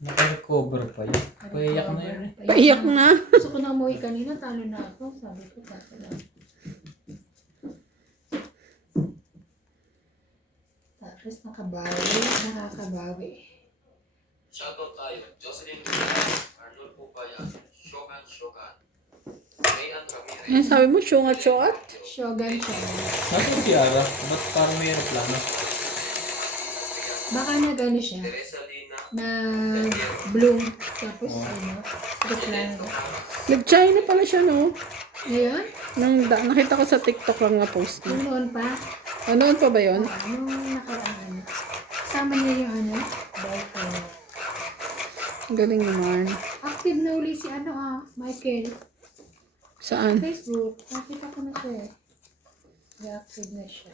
Naka-recover pa yun. Paiyak na yun eh. Paiyak na. Gusto ko na umuwi kanina, talo na ako. Sabi ko, kaso lang. Tapos nakakabawi. Shoutout tayo. Jocelyn Arnold Pupaya. Shokan. Rayan Ramirez. Ano sabi mo? Syungat-syungat? Shogun siya. Nasaan si Ara? Ba't parang may aeroplano? Baka na gano'n siya. Teresa Lina. Na bloom. Tapos reklamo. Nag-China pala siya, no? Ngayon? Nakita ko sa TikTok lang na post niya. Yung noon pa? Noon pa ba yun? Nung nakaraan. Sama niya yung boyfriend. Ang galing naman. Active na uli si Michael. Saan? Facebook. Nakita ko na siya eh. Active na siya.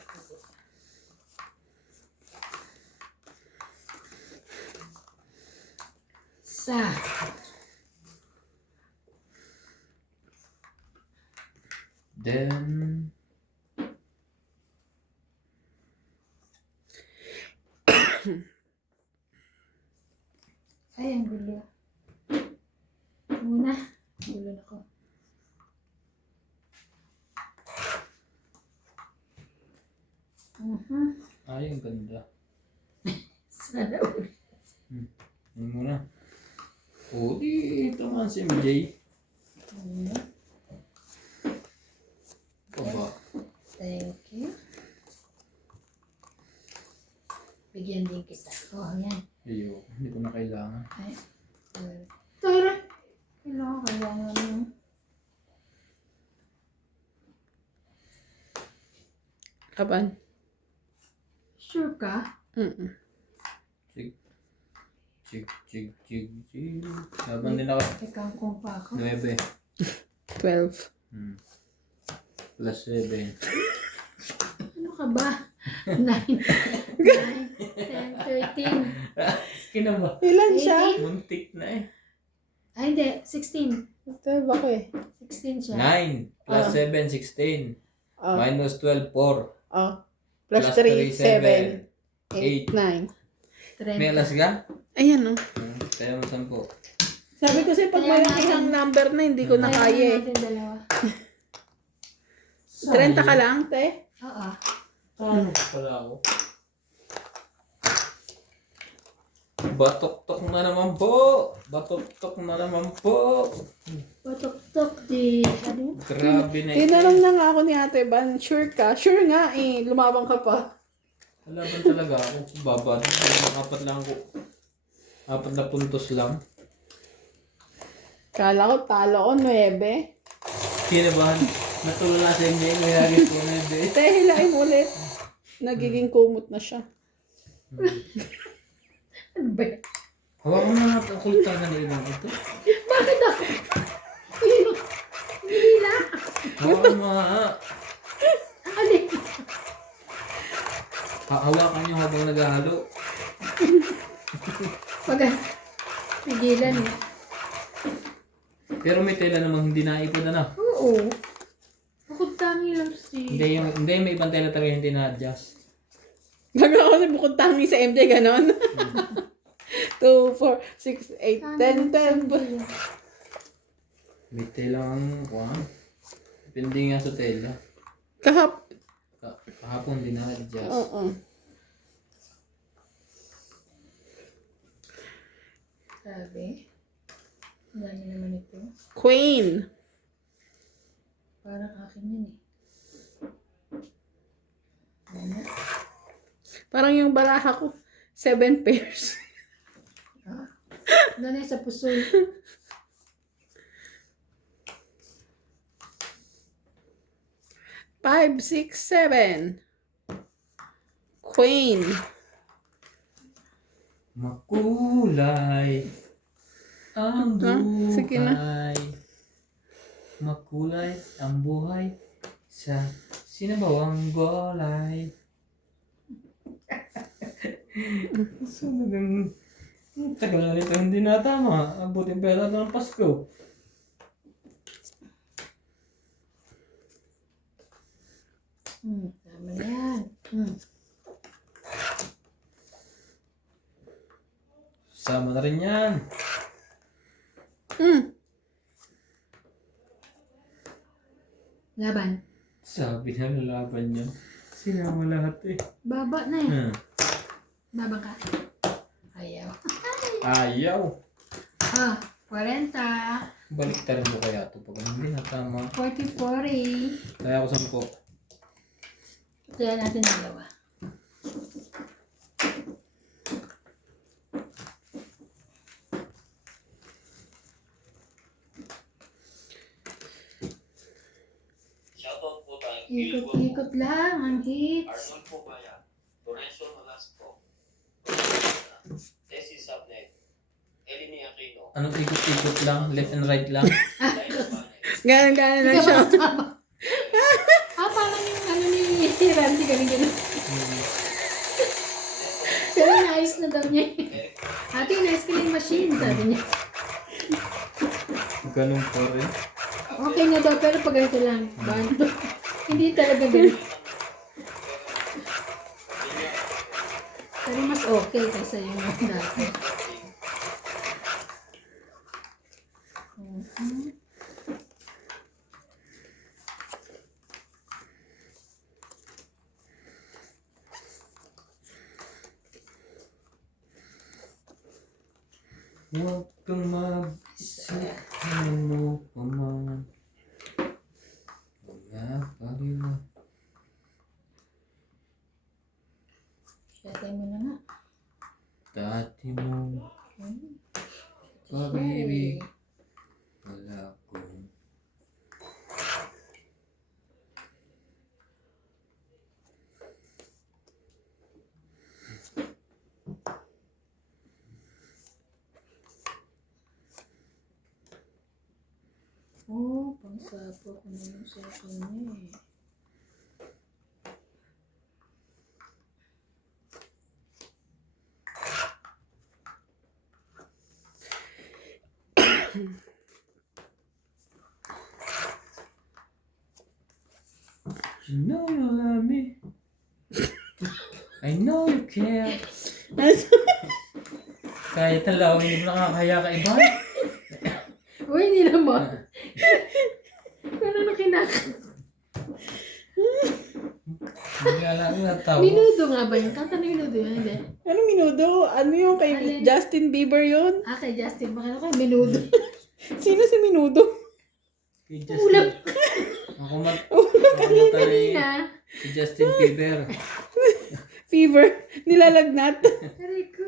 Then... Ay, ang gulo. Muna. Gulo na ko. Ay, ang ganda. Sana uli. Ano muna? O, di ito man si MJ. Baba. Thank you. Bigyan din kita. Yan. Ayoko, hindi ko na kailangan. Ay. Tara. Kailangan mo. Kapan? Sure ka? Chig. Laban din ako. Ikaw kung pa ako. 9. 12. Plus 7. Ano ka ba? 9, 10, 13. Kinaba. Ilan siya? Muntik na eh. Ay, hindi. 16. 12 ako eh. 16 siya. 9 plus 7, 16. Oh. Minus 12, 4. Plus Plus 3, 7, 8. 8, 9. May alas ka? Ayan, oh. Kaya mo 10. Sabi ko sa'yo, pag Kaya malaki ang number na, hindi ko na kaya eh. natin dalawa. 30 ka lang, te? Oo. Ano pala ako? Batok-tok na naman po! Batok-tok na naman po! Patok-tok di. Ano? Grabe na ito. Tinanong na nga ako ni Ate Ban, sure ka? Sure nga eh, lumabang ka pa. Laban talaga ako. Babad. Apat lang ako. 4 na puntos lang. Kala ko talo ko, 9. Kinabahan. Natulala sa inyo. Mayari po na yun. Te, hilain mo ulit. Nagiging kumot na siya. Ano ba? Hawakan mo na ang kulitang na nilibang ito. Bakit ako? Ayun. Hila. Hawakan mo nga. Alin? Hawakan nyo habang naghahalo. Pigilan eh. Pero may tela namang hindi naipod na. Oo. Bukod tangi lang si... Hindi, may ibang tela talaga hindi na-adjust. Gagawa ko si bukod tangi sa MJ, ganon. 2, 4, 6, 8, 10, 12. May tela ang kuwan. Depende nga sa tela. Kahapon hindi na-adjust. Oo. Sabi. Ang dami naman ito. Queen. Parang akin yun eh. Ano? Parang yung baraha ko, 7 pairs. Doon sa pusol. Five, 6, 7. Queen. Makulay ang sige na. buhay. Makulay ang buhay sa sinabawang gulay. So, tagal na nito hindi natama. Abutin pa yata ng Pasko. Tama yan. Sama na rin yan. Laban. Sabi na lalaban niya. Sinama lahat eh. Baba na eh. Hmm. Baba ka. Ayaw. Ayaw. Ah, 40. Baliktarin mo kaya ito pag hindi na tama. 40. Kaya ako 10. Kaya natin dalawa. Shoutout po tayo. Ikot-ikot lang ang hits. Arnold po ba yan? Lorenzo Nolasco. Tessie Subnet. Eleni Aquino. Anong ikot-ikot lang? Left and right lang? Laila Banes. Gano'n lang siya. Parang yung ano ni Randy ganun. Hmm. Pero naayos na daw niya. Ate, nice ka yung machine, sabi niya. Ganun pa rin. Okay na daw, pero pag ganito lang. Bando. Hindi talaga ganun. Pero mas okay kaysa yung dati. Huwag kang mag-isip mo pa man. Mga pariwa. Siyatay mo na nga. Dati mo pag-ibig. Wala kong Oh, pangsapo ko na yung cellphone niya eh. You know you love me. I know you care. Kahit talaw, hindi mo nakakaya ka iba. Uy, hindi naman. Ano na kinaka? Hindi ka lang natawa. Minudo nga ba yun? Kanta na minudo yun, hindi? Ano minudo? Ano yung kay Alin? Justin Bieber yun? Ah, kay Justin. Baka na minudo. Sino si minudo? Kay Ulam. Justin. Ako matay. Kanina. Si Justin Bieber. Fever. Nilalagnat. Aray ko.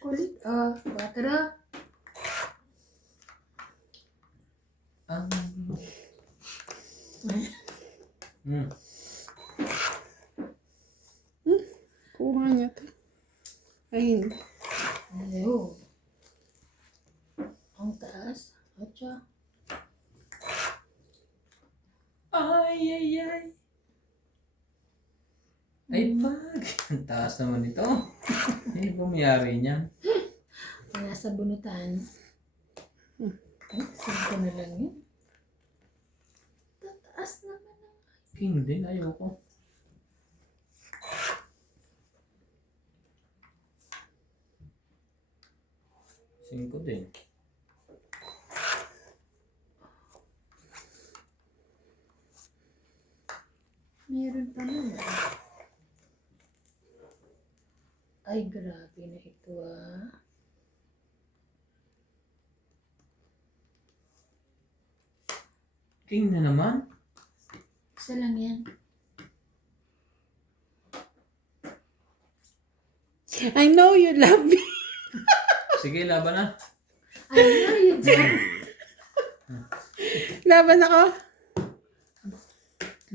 Kulit. Ah, batara. Kuha niya to. Ay, hindi. Ayaw. Ang taas. Atcha. Ay, ay, ay. Ay, pag. Ang taas naman ito. Hindi bumayari niyan. Nasa bunutan. Ay, saan na lang yun? Tataas naman ang... King din, ayoko. Singko din. Meron pa naman. Ay, grabe na ito ah. King na naman. Isa lang yan. I know you love me. Sige, laban na. Ay, no, yun dyan. Laban ako.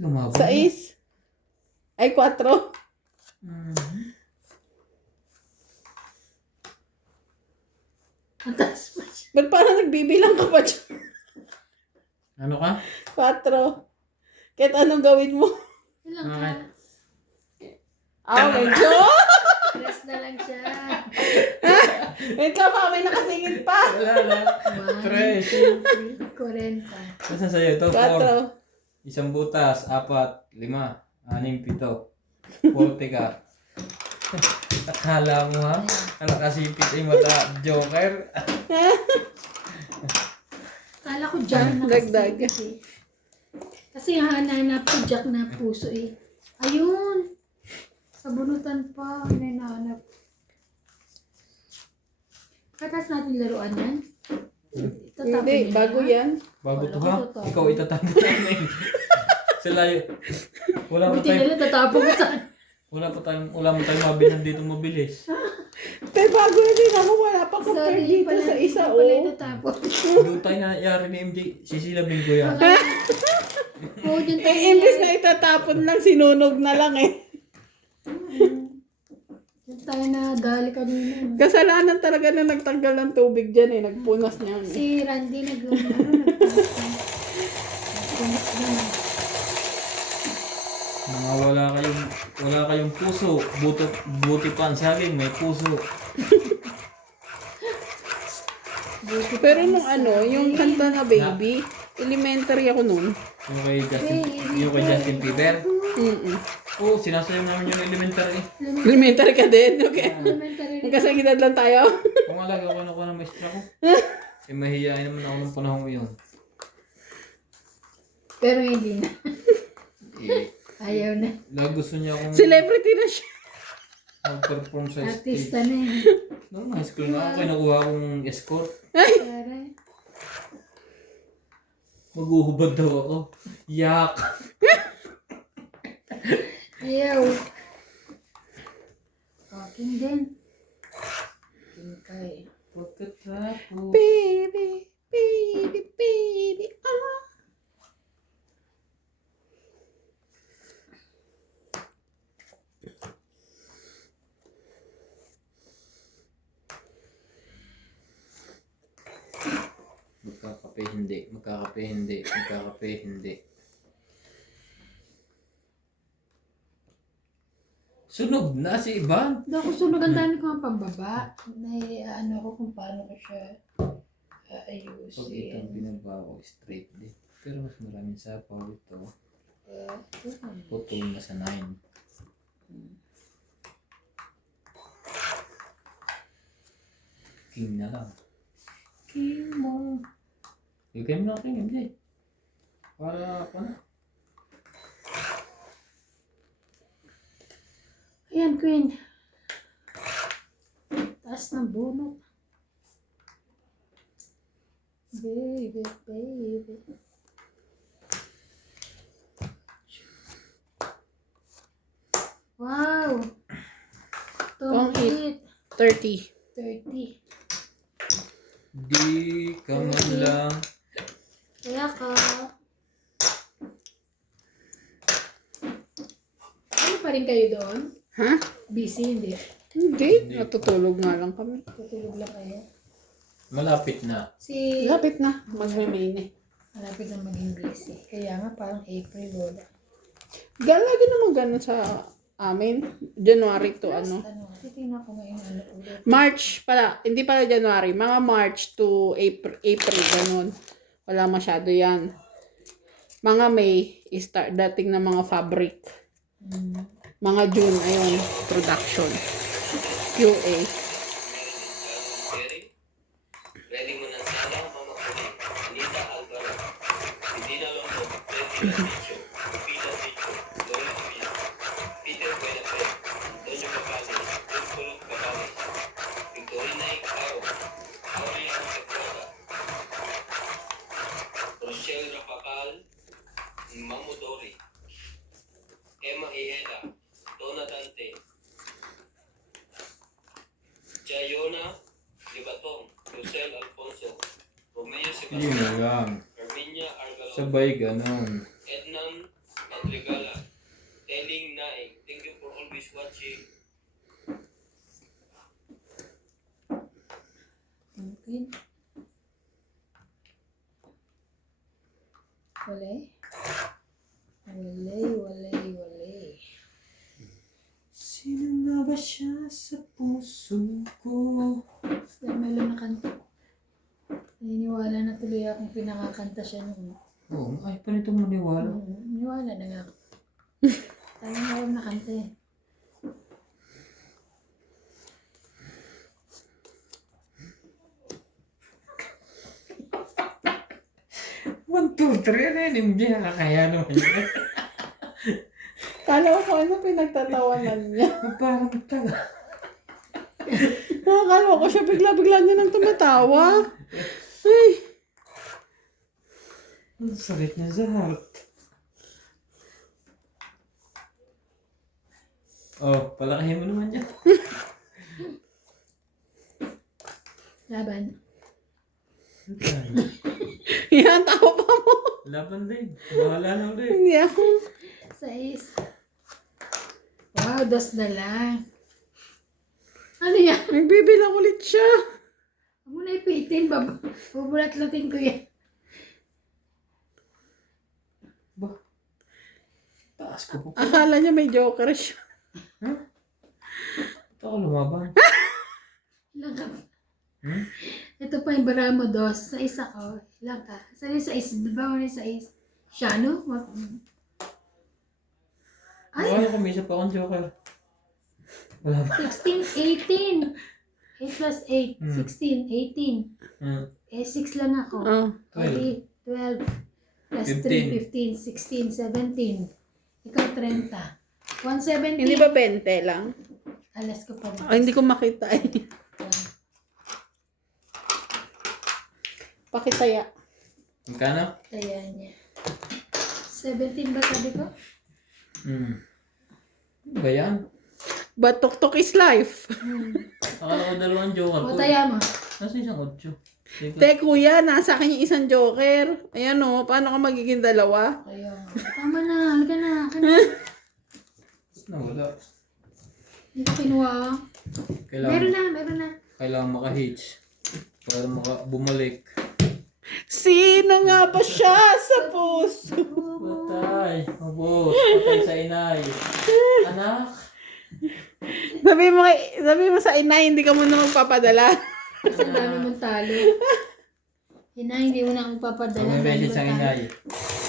Lumaban. 6. Ay, 4. Mhm. Ang taas pa siya. Ba't parang nagbibilang ka pa dyan? Ano ka? 4. Kahit anong gawin mo. Ilang ka? Bakit? Medyo. Press na lang siya. Wait lang pa, may nakasingit pa. Wala na. 3. 40. Basta sa'yo ito? 4. 4. Isang butas, 4, 5, 6, 7. 40 ka. Akala mo ha? Nakasipit ay mata Joker. Kala ko dyan Dagdag. nakasipit eh. Kasi hananap ko jack na puso eh. Ayun! Sa bunutan pa, hinahanap. Katas natin laruan yan? Itatapon Hindi, niya bago na? yan. Bago to Wala ha? ko tatapon. Ikaw itatapon namin. Sila yun. Wala Buti pa nila tatapon ko saan. wala mo tayong mabilan dito mabilis. Pero bago yan din ako, wala pa compare Sorry, dito pala, sa isa, pala oh. itatapon. Doon tayo nangyari ni MJ. Sisilabin ko yan. Oo, dyan tayo. Eh, imbes na itatapon lang, sinunog na lang eh. Dyan tayo na dali kanina. Kasalanan talaga na nagtanggal ng tubig dyan eh, nagpunas niya. Eh. Si Randy nagpunas na. Mga wala kayong puso. Buti pa ang saging, may puso. Pero nung ano, yung kanta na Baby, elementary ako nun. Yung kay Justin Bieber. Mm-mm. Oo, sinasayaw namin yung elementary. Elementary ka din, okay. Elementary rin. Magkasang edad lang tayo. Kung alaga ko na ng maestra ko. Eh, mahihain naman ako ng panahon ngayon. Pero hindi na. Eh, Ayaw na. gusto niya akong Celebrity na siya. mag-perform sa stage. Artista na eh. Noong high school na ako, kinukuha akong escort. Aray. Maghuhubad daw ako. Yak! Ayaw. Akin din. Pinkay. Pagkatapos. Baby, baby, baby, ah. Magkakape hindi. Sunog na si Ivan. Daw ko sunog ang dami ko ang pambaba. Ano ko kung paano ko siya Pag ayusin. itong binaba ko straight din. Pero mas maraming sapaw ito. Putol na sa 9. King na lang. King mo. Bigay mo na king, MJ. Para ako na. Ayan, Queen. Taas ng bunot. Baby, baby. Wow! Pang Tong 30. 30. Di ka man lang. Kaya ka. Ano pa rin kayo doon? Ha? Busy, hindi. Hindi, natutulog nga lang kami. Tutulog lang kayo. Malapit na. Si... Lapit na, magme-main eh. Malapit na maging busy. Kaya nga parang April, wala. Lagi naman ganun sa amin. January to ano. Titingnan ko ngayon ano ulit. March pala, hindi pala January, mga March to April ganun. Wala masyado yan. Mga May, start dating ng mga fabric. Mga June, ayun, production. QA. Ready mo na sana, Mama Kuling, Anita Alvaro, Medina Londo, Freddy Anicho, Pita Picho, Loren Villa, Peter Buenapel, Antonio Bacales, Tulfulog Bacales, Victorina Icaro, Aureliano Sequoia, Rochelle Rapacal, Mamudori, Emma Ihela, Donna Dante, Jayona Libatong, Lucel Alfonso, Romeo Yun na Sebastian, lang. Arminia Argalon, Sabay ganon. Ednan Madrigala, Telling Naing. Thank you for always watching. Queen. Wale. Sino nga ba siya sa puso ko? Kaya meron na kanta. Naniniwala na tuloy akong pinakakanta siya noon. Oo, ay pa nitong maniwala. Naniniwala na nga ako. Tayo meron na kanta eh. 2, 3 na yun, MJ. Kaya naman yun. Kala ko kung ano pinagtatawanan niya. Parang taga. Akala ko siya bigla-bigla niya nang tumatawa. Ay, Ang sakit niya sa heart. Oh, palakihin mo naman yan. Laban. yan, tawa pa mo. Laban din. Bahala na ulit. Hindi ako. 6. Wow, 2 na lang. Ano yan? Nagbibilang ulit siya. Huwag mo na ipitin. Bubulat-latin ko yan. Ba? Taas ko po. Akala niya may joker siya. Ito ako lumaban. Ilang ka? Hmm? Ito pa yung bara mo, 2. Sa isa ko. Ilang ka? Sa yung 6. Ba mo na yung 6? Siya, no? Ay! Ay, kung may isa pa akong joker. Wala ba? 16, 18. 8 plus 8. 16, 18. Hmm. Eh, 6 lang ako. Oh. 12. 12. Plus 3, 15, 16, 17. Ikaw, 30. 170. Hindi ba 20 lang? Alas ko pa rin. Oh, hindi ko makita eh. Pakitaya. Magkano? Kaya niya. 17 ba sabi ko? Hmm. Ano ba yan? But tuk-tuk is life. Akala ko 2 joker ko. O, taya mo. Nasa isang 8. Te, kuya, nasa akin yung isang joker. Ayan o, paano ka magiging 2? Kaya. Tama na. Halika na. Nawala. Hindi ko kinuha. Meron Kailangan, na. kailangan maka-hitch. Para bumalik. Sino nga ba siya sa puso? Patay. Mabos. Patay sa inay. Anak. Sabi mo sa ina, hindi ka muna magpapadala. Kasi ang dami mong talo. Ina, hindi mo na akong papadala. May Ang dami message mong sa talo. inay.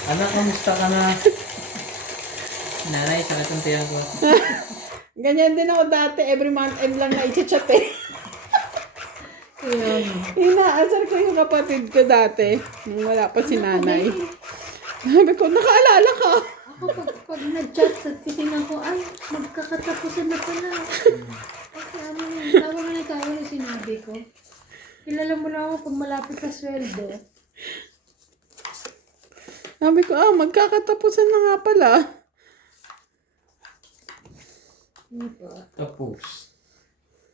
Anak, kamusta ka na? Nanay, sakit ang tiyan ko. Ganyan din ako dati, every month end lang na i-chat eh. Kaya, Inaasar ko yung kapatid ko dati, nung wala pa si nanay. Sabi ko, nakaalala ka. ako pag nag-chat sa titingnan ko, ay, magkakatapusan na pala. Okay, ano na, tawa na sinabi ko. Kilala mo na ako pag malapit sa sweldo. Sabi ko, magkakatapusan na nga pala. Diba?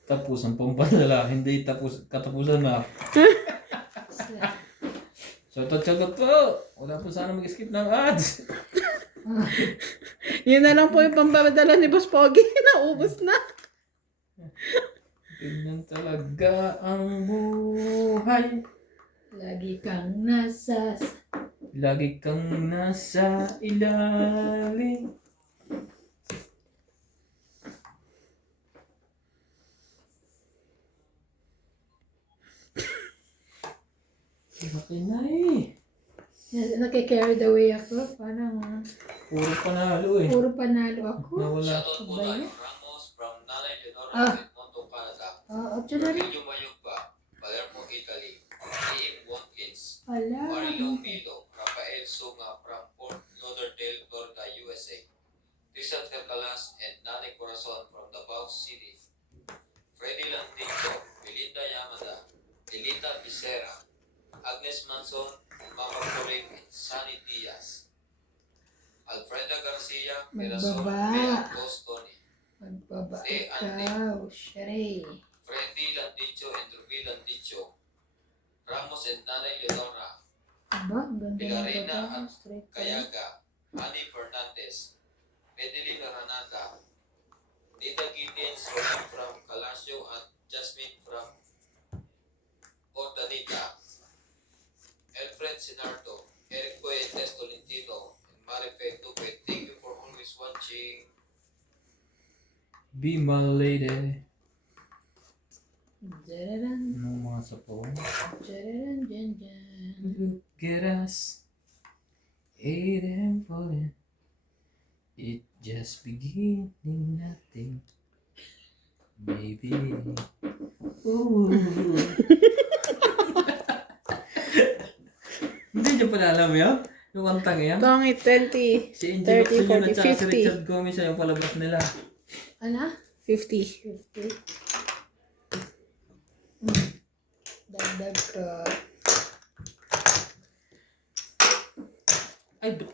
Tapos ang pampadala, hindi katapusan na. Shoutout po! Wala po sana mag-skip ng ads. Yun na lang po yung pampadala ni Boss Pogi. Naubos na. Ganyan talaga ang buhay. Lagi kang nasa ilalim. Okay na eh. Naki-carried away ako. Parang Puro panalo eh. puro panalo ako. Nawala. Shoutout po tayo Ramos from Nanay Leonora Ah. Edmonton, Canada. Ocho na rin. Emilio Mayugba, Palermo, Italy. E.M. Watkins, Wala. Mario Milo, Rafael Sunga from Fort Lauderdale, Florida, USA. Rizal Tercalas and Nanay Corazon from Davao City. Freddy Lantico, Belinda Yamada, Elita Becerra, Agnes Manson, Mama Puring, and Sunny Diaz. Alfreda Garcia, Mirasol, Magbaba. Bea Bostoni. Magbaba Eh, ikaw. Sherry. Freddy Lanticho and Ruby Lanticho. Ramos and Nanay Leonora. Aba, ang ganda ng Pilarina baba. at Straight pa. Kayaga. Annie Fernandez. Medeline Granada. Nita Gideons, Robin from Calasio and Jasmine from Ordanita. Alfred Sinardo. Eric Puentes Tolentino. And Marife Duque. Thank you for always watching. Be my lady. Jararan. Anong mga sapon? Jararan, jan, jan. Look at us. Eight and falling. It just beginning nothing. Maybe. Ooh. Hindi niya pa Naalala mo yun? Yung kantang yan? Tongit, 20, Si Angel 30, Locsin yun 40, at saka si 50. Richard Gomez yung palabas nila. Ano? 50. 50. Dagdag ko. Ay, ba't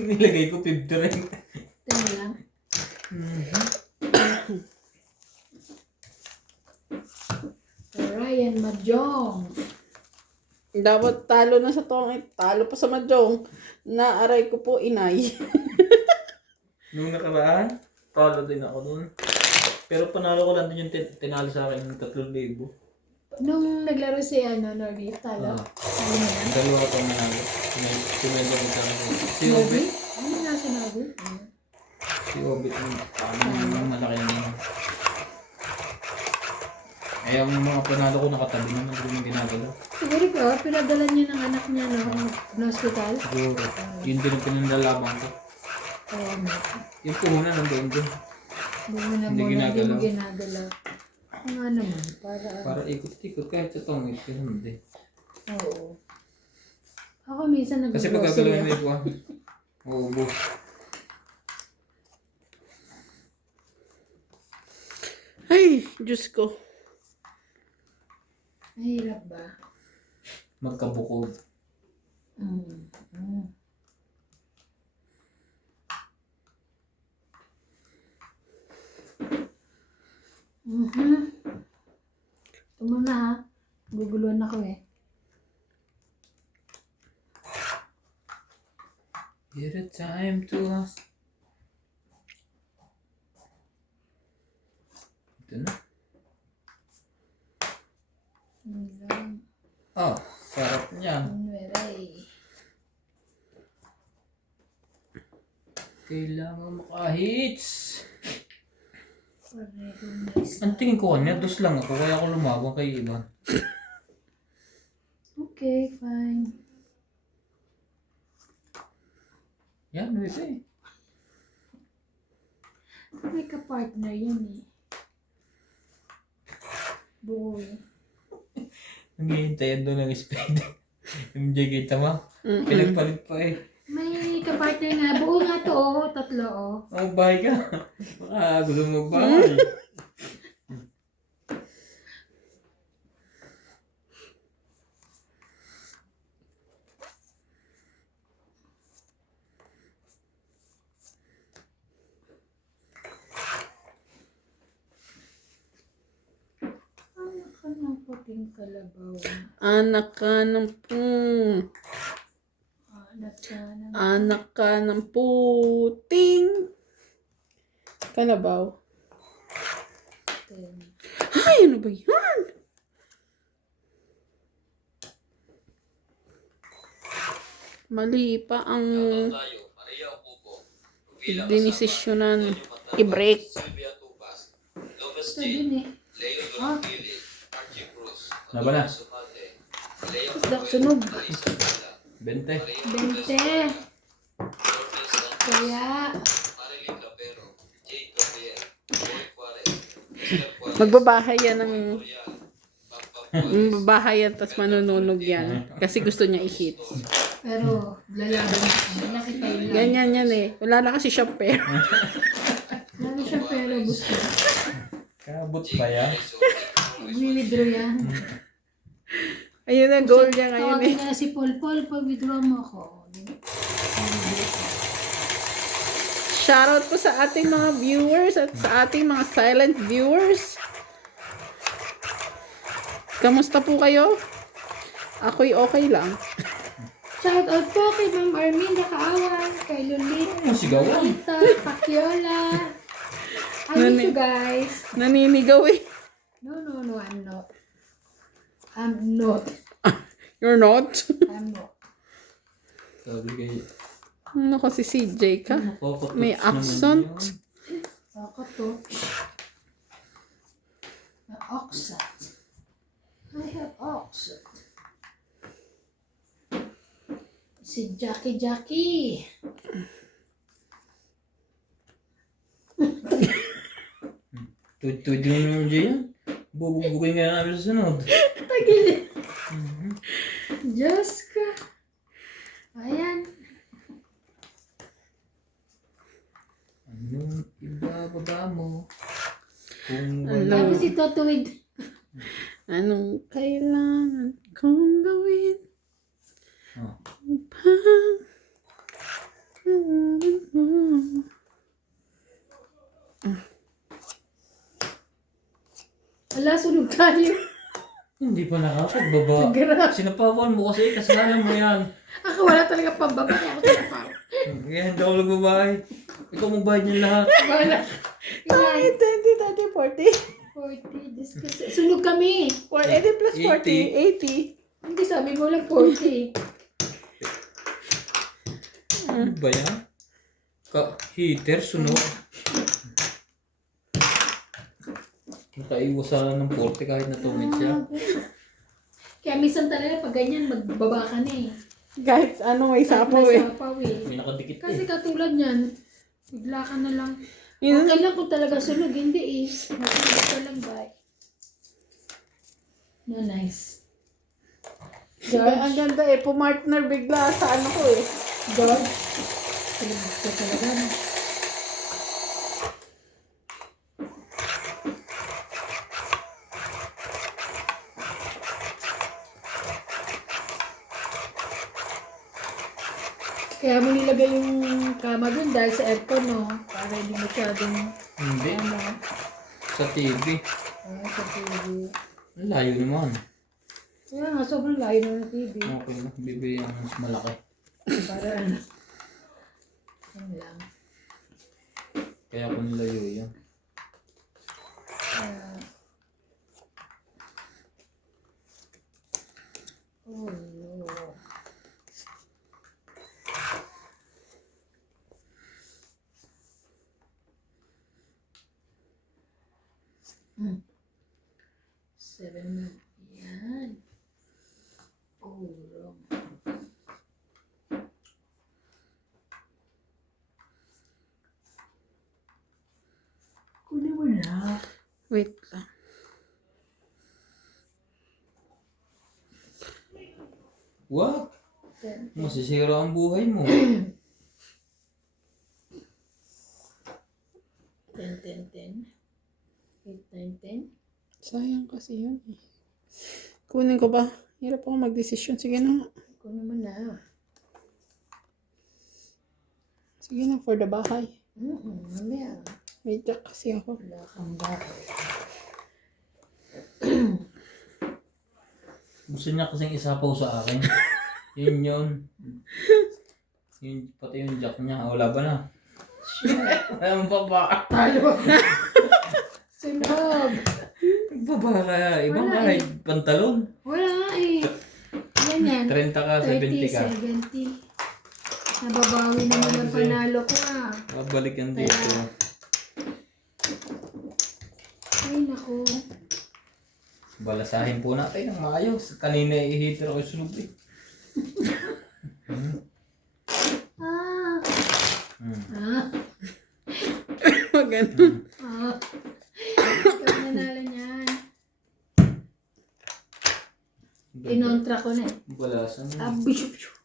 nilagay ko 50 rin? Tingnan lang. Ryan Majong. Dapat talo na sa tongit. Talo pa sa Mahjong. Naaray ko po, inay. Nung nakaraan, talo din ako dun. Pero panalo ko lang din yung tinalo sa akin ng 3,000. Nung naglaro si Norby, talo. Ah. Talo na lang. Dalawa ko nanalo. Tumendo ko sa akin. Si Norby? Obit. Ano nga si Norby? Si Obit yung malaki na yun. Eh, ang mga panalo ko nakatabi naman ko yung ginagalaw. Siguro ko, pinadala niya ng anak niya na hospital. Siguro, yun din ang pinanlalabang ko. Oo, no. Yung puhunan nandoon din. Hindi ginagalaw. mo ginagalaw. Ako nga naman, Para ikot-ikot kahit sa tongit kasi hindi. Oo. Ako minsan Kasi pag gagalawin mo nag-grocery yung buwan, maubos. Ay, Diyos ko. Mahirap ba? Magkabukod. Mm. Mm. Mhm. Tuma na ha. Guguluhan ako eh. Get a time to us. Ito na. Lang. Oh, sarap niyan. Unweray. Kailangan maka-hits. Recognize. Ang tingin ko kanya, dos lang ako, kaya ako lumabang kay Ivan. Okay, fine. Yan, bebe. May ka-partner yan eh. Boy. Nanghihintayan doon ng speed. MJ kita mo. Pinagpalit pa eh. May ka-partner nga. Buo nga to oh. 3 oh. Magbahay ka. Baka gusto mo magbahay. Ano ka ng puting kalabaw? Anak ka ng Anak ka ng Anak ka ng puting kalabaw. puting. Ay, ano ba yan? Mali pa ang Tayo, Maria Ocupo. Bilang dinisisyonan kasama, i-break. Sylvia Tupas, Lopez Ito J. din eh. Leo Durapili, Archie Cruz, Laban na. Sumate, Leo Isdak sunog. Alisa Bala, 20. Maria 20. Lourdes Santos, Kaya, Marilyn Lapero, Jade Gabriel, Boy Juarez, Esther Juarez, Magbabahay yan ng Royal, Pampa Juarez, Magbabahay yan tapos manununog yan. Kasi gusto niya i-hit. pero lalaban. Malaki pa yun lang. Ganyan yan eh. Wala na kasi siya pero. Lalo siya pero gusto. Kabot pa yan. Mag-withdraw yan. Ayun ang goal niya ngayon eh. Tawagin na si Paul. Paul, pag-withdraw mo ako. Shoutout po sa ating mga viewers at sa ating mga silent viewers. Kamusta po kayo? Ako'y okay lang. Shout out po kay Ma'am Arminda Kaawan, kay Lulit, Ano sigawan? Lolita, Pakiola. I miss you guys. Naninigaw eh. No, I'm not. I'm not. You're not? I'm not. Sabi kayo. Ano kasi CJ ka? Nakakatuts May naman accent. yun. Nakatouch. Na oxat. I have oxat. Si Jackie. Tud-tud yung MJ yan. Bubugbugin nga namin sa sunod. Tagilid. Diyos ka. baba mo. Kung Tapos ito tuwid. Anong kailangan kong gawin? Oh. Upang mo. Wala, sunog tayo. Hindi pa nakakapagbaba. Grabe. Sinapawan mo kasi, kasalanan mo yan. Ako wala talaga pambaba. Kaya ako sinapaw. Kaya hindi ako nagbabayad. Ikaw magbayad niyan lahat. Wala. Ay, 20, 30, 40. 40. Discuss. Sunog kami. 80 plus 40, 80. Hindi, sabi mo lang 40. Ano ba yan? Heater, sunog. Nakaiwasan ng 40 kahit natungit siya. Kaya minsan talaga pag ganyan, magbaba ka na eh. Kahit ano, may sapaw May eh. sapaw eh. May nakadikit Kasi eh. katulad yan, bigla ka na lang. Yun. Okay lang kung talaga sunog, hindi eh. Matulog ka lang ba? No, nice. Ang ganda eh, pumartner bigla sa ano ko eh. George. Sunog ka talaga. No? Kaya mo nilagay yung kama dun dahil sa aircon, no? Para hindi masyadong, Hindi. ano, Sa TV. sa TV. Ang layo naman. Kaya nga, sobrang layo na ng TV. Okay na. Bibili ang mas malaki. Para ano. Yan lang. Kaya ako nilayo yan. Oh no. Seven na. Yan. Oh, wrong. Kunin mo na. Wait lang. What? Ten. Masisira ang buhay mo. 10, 10, 10. 8, 9, 10. Sayang kasi yun eh. Kunin ko ba? Hirap ako magdesisyon. Sige na. Kunin mo na. Sige na, for the bahay. Mamaya. May jack kasi ako. Wala kang bahay. Gusto niya kasing isapaw sa akin. Yun yun. Yun, pati yung jack niya. Wala ba na? Walang baba. Talo. Sunog. Baba ka. Ibang Wala kahit pantalon. Wala nga eh. Yan yan. 30 ka, 70 ka. 70. Nababawi naman ang panalo ko ah. Babalik yan dito. Ay naku. Balasahin po natin ng maayos. Kanina i-heater ako yung sunog eh. Ah. Hmm. Ah. Maganda. Ah. Ikaw nanalo niyan. Inontra ko na eh. Balasan. Bishop.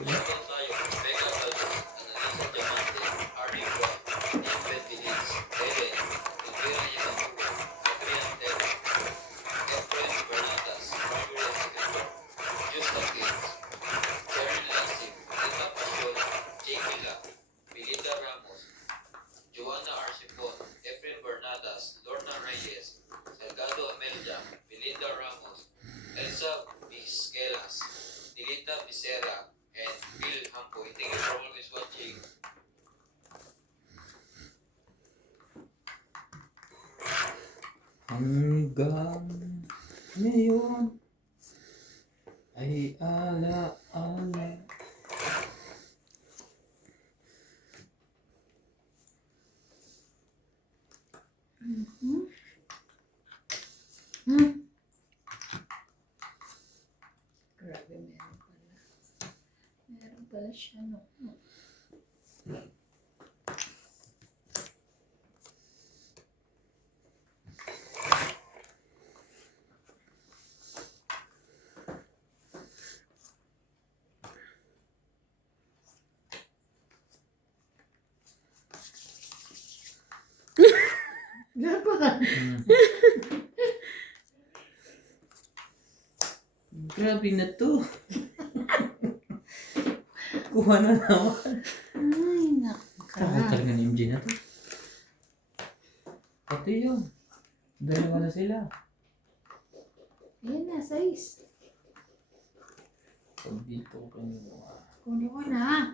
Meron tayo, Becca Valdez, Annalisa Diamante, Arnie Brown, Infant Denise, Ellen, Elvira Yanapugo, Adrian Terry, Efren Bernatas, Margaret Sigurdo, Justin Gates, Jerry Lansing, Rita Pasiola, Jamie La, Belinda Ramos, Joanna Arcipon, Efren Bernatas, Lorna Reyes, Salgado Amelda, Belinda Ramos, Elsa Vizquelas, Dilita Becerra, and Bill Hampoy. Thank you for always watching. Hanggang ngayon ay ala-ala. Grabe, meron pala. Meron pala siya, no? Laban. Grabe na to. Kuha na naman. Ay, Takot nakaka. talaga ni MJ na to. Pati yun. Dalawa na sila. Ayan na, size. Pag dito ko kinuha. Kunin ko na.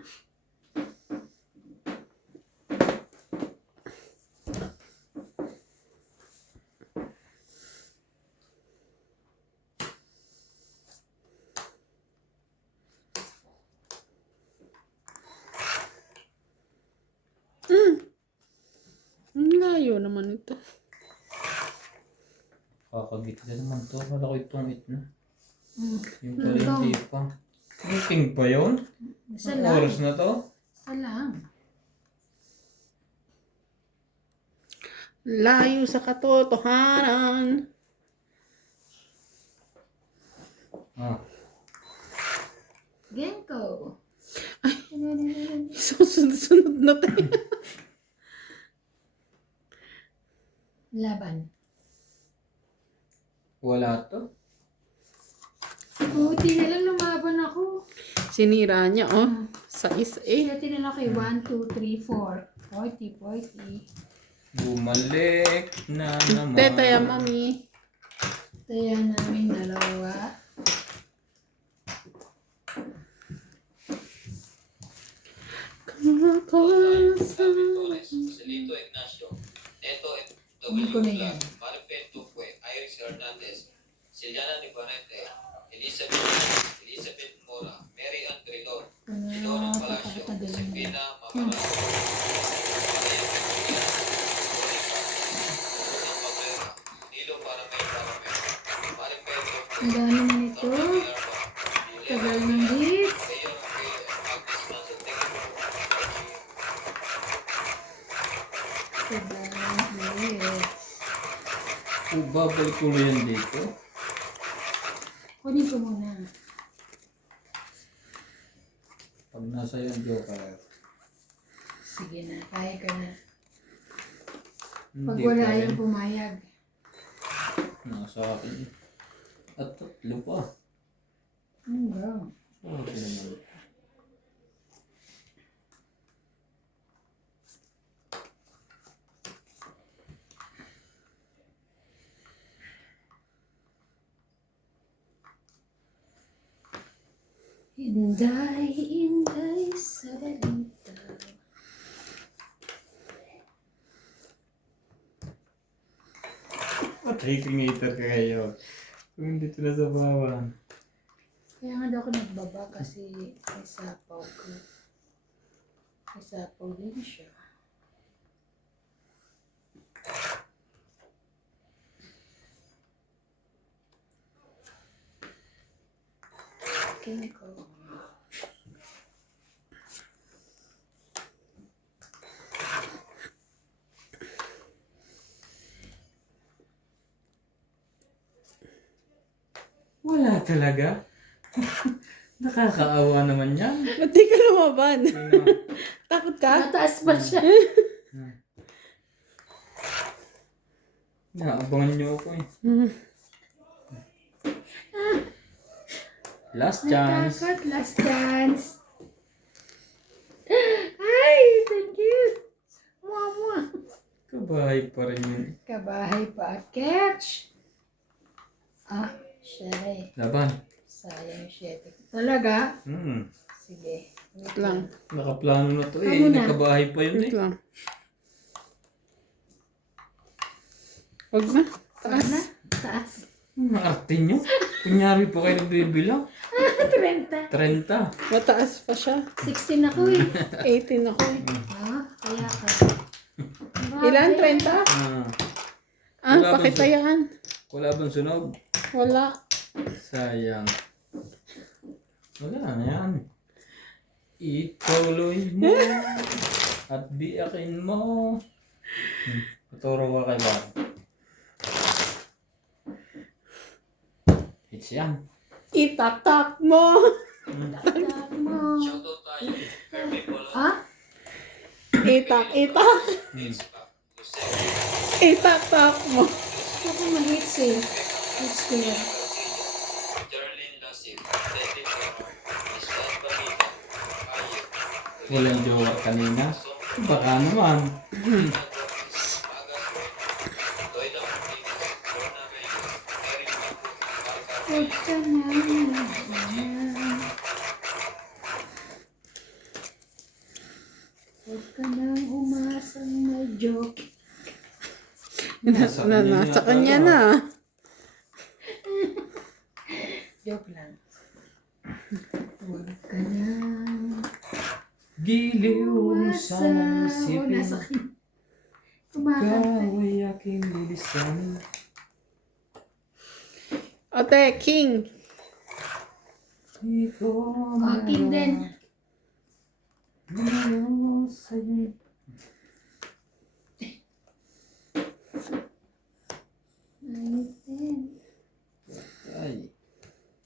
Ang layo naman ito. Kakagit na naman to. Kala ko itong it na. Yung Ano pala to? hindi pa. Meeting pa yun? Isa Anong lang. oras na to? Isa lang. Layo sa katotohanan. Ah. Genko. Susunod-sunod na tayo. Laban. Wala to. Buti na lang lumaban ako. Sinira niya, oh. Sa isa eh. Kaya tinala kay 1, 2, 3, 4. 40, 40. Bumalik na naman. Tetaya, mami. Kaya namin dalawa. David Torres, Celito Ignacio, Neto Hindi ko W. na yan. Clark, Maripel Tupue, Iris Hernandez, Siliana Nibarete, Elizabeth Mora, Mary Ann Trilon, Leonor Palacio, Sefina Mamarazzo, Maria Pepilla, Ronica Cabrera, Nilo Paramay Paramay, Maripel Tupue, Ang dami na nito. Norma Villarba, Tagal Juliana ng hits. Mayor Rafael, Agnes Manzo, thank you. Tagal ng hits. Babalik ko yan dito. Kunin ko muna. Pag nasa yung joker. Sige na, kaya ka na. Pag Hindi wala pa rin. yung pumayag. Nasa akin. At tatlo pa. Hanggang. Okay naman. Inday, inday sa balita. Trickinator kayo. Kung dito na sa bawah. Kaya nga daw ako nagbaba kasi may sapaw ko. May sapaw din siya. Kinko. Wala talaga. Nakakaawa naman yan. Ba't di ka lumaban? Sino? Takot ka? Mataas pa siya. Naabangan niyo ako eh. Last chance. Natakot, last chance. Ay, thank you. Mama. Kabahay pa rin yun. Kabahay pa. Catch. Ah, siya eh. Laban. Sayang siya. Talaga? Sige. Wait lang. Nakaplano na to eh. Amo na. Nakabahay pa yun eh. Wait lang. Huwag na. Taas na? Taas. Arte nyo. Kunyari po kayo nagbibilang. 30. 30. Mataas pa siya. 16 ako eh. 18 ako eh. Ah, kaya ka. Ilan? 30? Ah, Ah, pakitayan. wala bang sunog? Wala. Sayang. Wala na yan. Ituloy mo. At biyakin mo. Tuturo ka kay Bob. It's yan. Itatak mo. Tatak mo. Shoutout tayo. Kirby Polo, Ha? Itak. Vince Pac, Jose, Itak-tak mo. Gusto ko mag-hits eh. Hits ko yan. Charlene Lasif, David Morar, Islan Bamita, Ayo, Walang jowa kanina. Baka naman. Doyla Martinez, Lorna Reyes, Eric Macu, Marca Huwag ka na. Huwag ka nang umasang may joke. Nasa kanya na. Joke lang. Huwag ka nang Giliw sa umasang. isipin. Nasa kanya. Kumakanta. Ikaw ay aking bilisan. Ote, King. Akin din. Ay.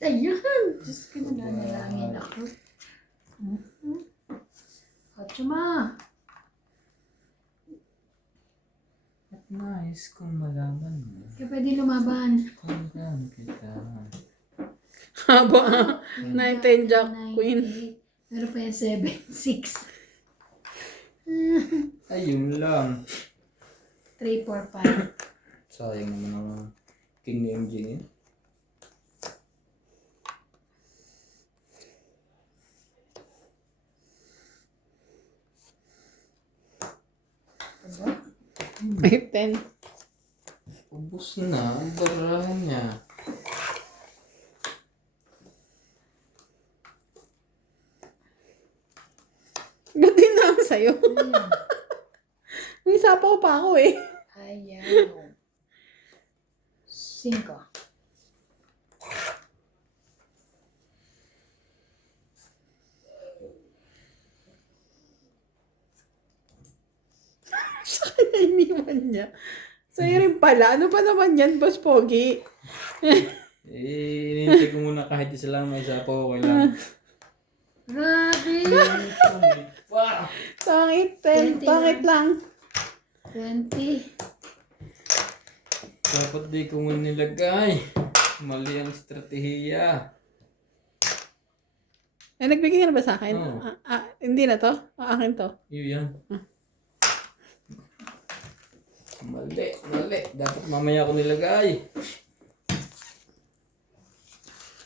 Ayun! Diyos ko, nananalangin ako. Hatsuma! At nais kong malaman mo Kaya pwede lumaban. kung gaano kita. Haba. 9-10 Jack Queen. Meron pa yung 7-6. Ayun lang. 3, 4, 5. Sayang naman ang king ni MJ niya. May 10. Ubus na ang barahan niya. Gati na ako sa'yo. May sapaw pa ako eh. Ayaw. 5. Sa kanya iniwan niya. Sa'yo rin pala. Ano pa naman yan, Boss Pogi? Inintay ko muna kahit isa lang may sapaw. Okay lang. Grabe! Wow! Pangit 20 10. Pangit lang. 20. Dapat di ko nga nilagay. Mali ang estratehiya. Eh, nagbigay ka na ba sa akin? Oo. Hindi na to? Akin to. Yun yan. Mali. Dapat mamaya ko nilagay.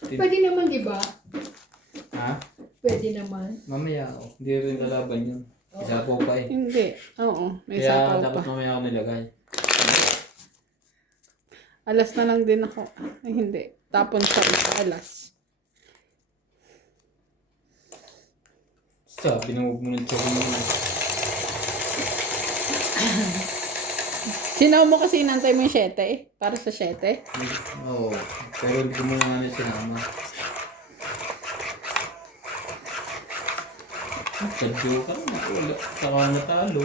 Pwede naman, di ba? Ha? Pwede naman. Mamaya ako. Hindi rin lalaban yun. Isa po pa eh. Hindi. Oo. May Kaya sapaw pa. dapat mamaya ako nilagay. Alas na lang din ako. Ay, hindi. Tapon sa isa. Alas. Sabi na huwag mo nang tsaka muna. Sinaw mo kasi inantay mo yung 7 eh. Para sa 7. Oo. Pero hindi ko muna nga na sinama. Sadyo ka na. Wala. Saka natalo.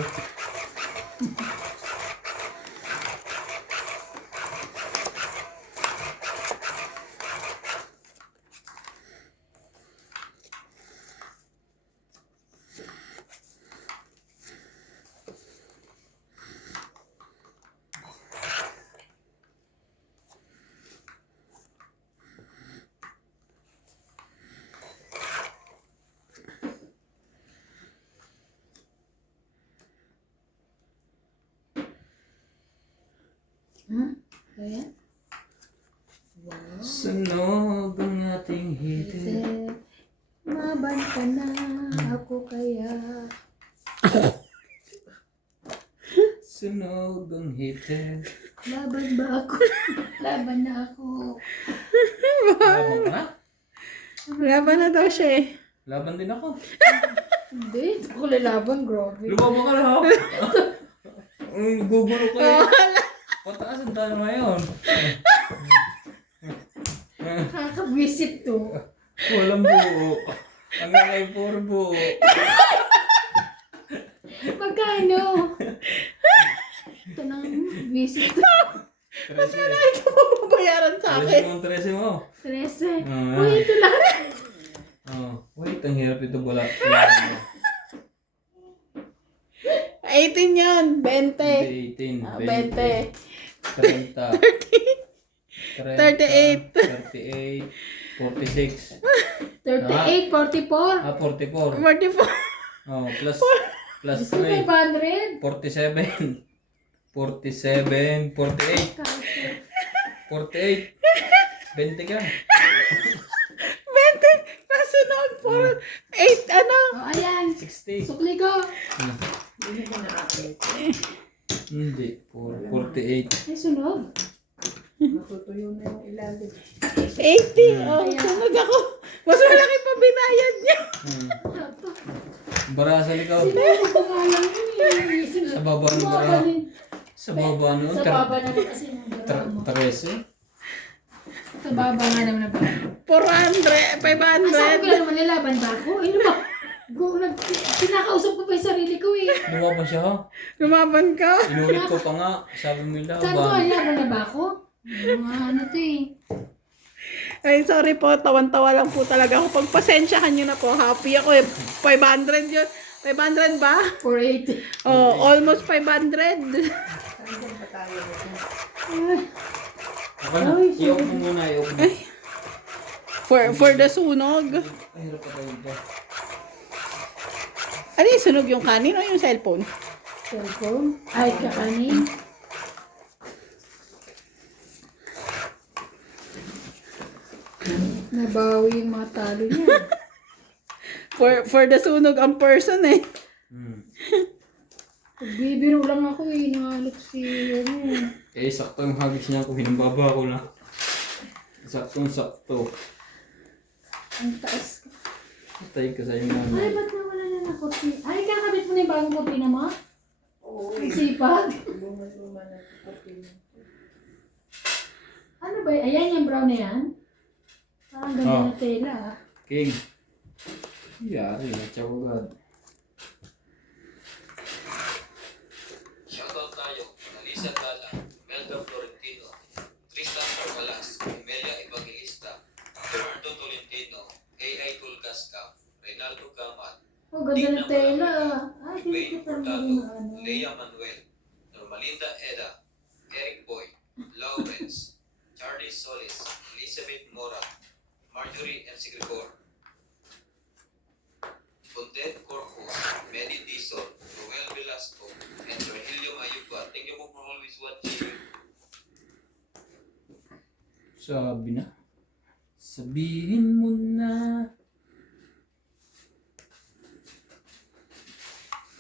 Kaya? Sunog ang ating hitin. Isip, maban ka na ako kaya. Sunog ang hitin. Laban ba ako? Laban na ako. Laban ka na? Laban na daw siya eh. Laban din ako. Hindi, hindi ko lalaban, grabe. Lumaban ka na ha? Gugulo ko eh. Pataasan tayo ngayon. Nakakabwisit to. Walang buo. Ang ay puro buo. Magkano? Ito nang visit to. 13. Ito pa babayaran sa akin. 13 mo. 13. Ah. Uy, ito lang. Oh, wait, ang hirap ito bala. 18 yun. 20. Hindi, 18. Ah, 20. 20. 30. 38. 38. 46. 38, 44. 44. 44. Oh, plus Gusto 3. 500. 47. 47. 48. 48. 20 ka. 20. Kasunod. 8, ano? O, ayan. 60. Sukli ko. Hindi. 48. Ay, sunog. 80. Oh, sunod ako. Mas malaki pa binayad niya. Bara sa likaw. Pangalan ko eh. Sa baba ng bara. Sa baba nun. Sa baba naman kasi ng bara mo. 13. Sa baba nga naman ang bara. 400. Sabi 500. ko lang naman nilaban ba ako? Ano ba? Pinakausap ko pa yung sarili ko eh. Luwa pa siya. Lumaban ka. Inulit ko pa nga. Sabi mo Sabi ko, laban. laban na ba ako? Ano to eh. Ay, sorry po. Tawan-tawa lang po talaga ako. Pagpasensyahan nyo na po. Happy ako eh. 500 yun. 500 ba? 480. Oh, almost 500. Okay na. I-off mo muna. I-off mo. For the sunog. Ay, hirap pa tayo ba? Ano yung sunog, yung kanin o yung cellphone? Cellphone. Ay, kakanin. Nabawi yung mga talo niya. For the sunog ang person eh. Pagbibiro lang ako eh. Nangalot si ano. Eh, sakto yung hagis niya ako. Hinambaba ko na. Saktong-sakto. Ang taas. Patay ka sa inyo Ay, naman. ba't nawala na ng kopi? Ay, kakabit mo na yung bagong kopi na mo? Oo. Ang sipag. Ano ba? Ayan yung brown na yan? Parang ganda Oh. na tela ah. King. Yari, natsaw agad. Shoutout tayo, Alisa Gala, Melda Florentino, Tristan Carvalas, Melia Evangelista, Bernardo Tolentino, A.I. Tulgasca, Reynaldo Gaman, Oh, ganda na tela ah. Ay, Wayne hindi ko parang Hurtado, maging ano. Lea Manuel, Normalinda Eda, Eric Boy, Lawrence, Charlie Solis, Elizabeth Mora, Marjorie M. Sigregor, Pontet Corpus, Medi Dizon, Roel Velasco, and Virgilio Mayuba. Thank you for always watching. Sabi na. Sabihin mo na.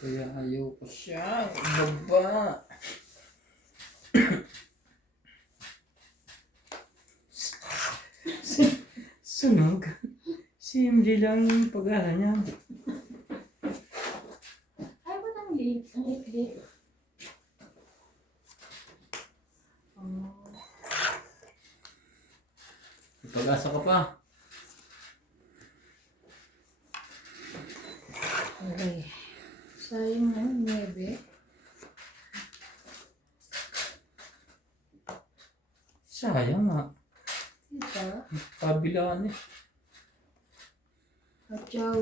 Kaya ayaw ko siya. Baba. Sunog. Si MJ lang yung pag-aha niya. Ay, ba't ang liit? Ang liit. May pag-asa ka pa. Okay. Sayang na, 9. Sayang nga. Ito. Kabilaan eh. Atyaw.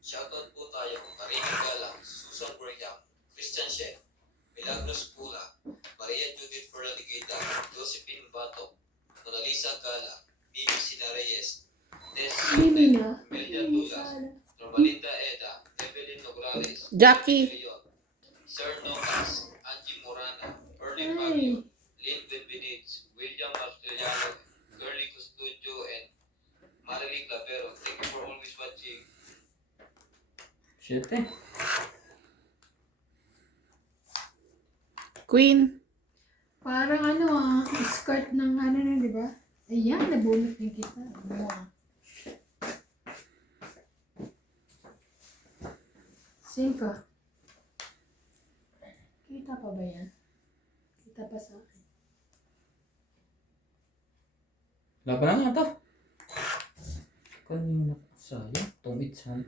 Shoutout po tayo, Karina Gala, Susan Graham, Christian Shen, Milagros Pula, Maria Judith Fernaligita, Josephine Bato, Mona Lisa Gala, Bibi Sina Reyes, Des Mimi na. Melia Dulas, Normalinda Eda, Evelyn Nograles, Jackie. Leon, Sir Nomas, Angie Morana, Ernie Ay. Fabio, Lynn Benvenitz, William Marceliano, Curly Custodio, and Marilee Clavero. Thank you for always watching. 7. Queen. Parang ano ah, skirt ng ano na, di ba? Ayan, nabunot din kita. Ano ah. Cinco. Kita pa ba yan? Kita pa sa akin. Laban na nga to. Kanina. Sayang. Tungit sa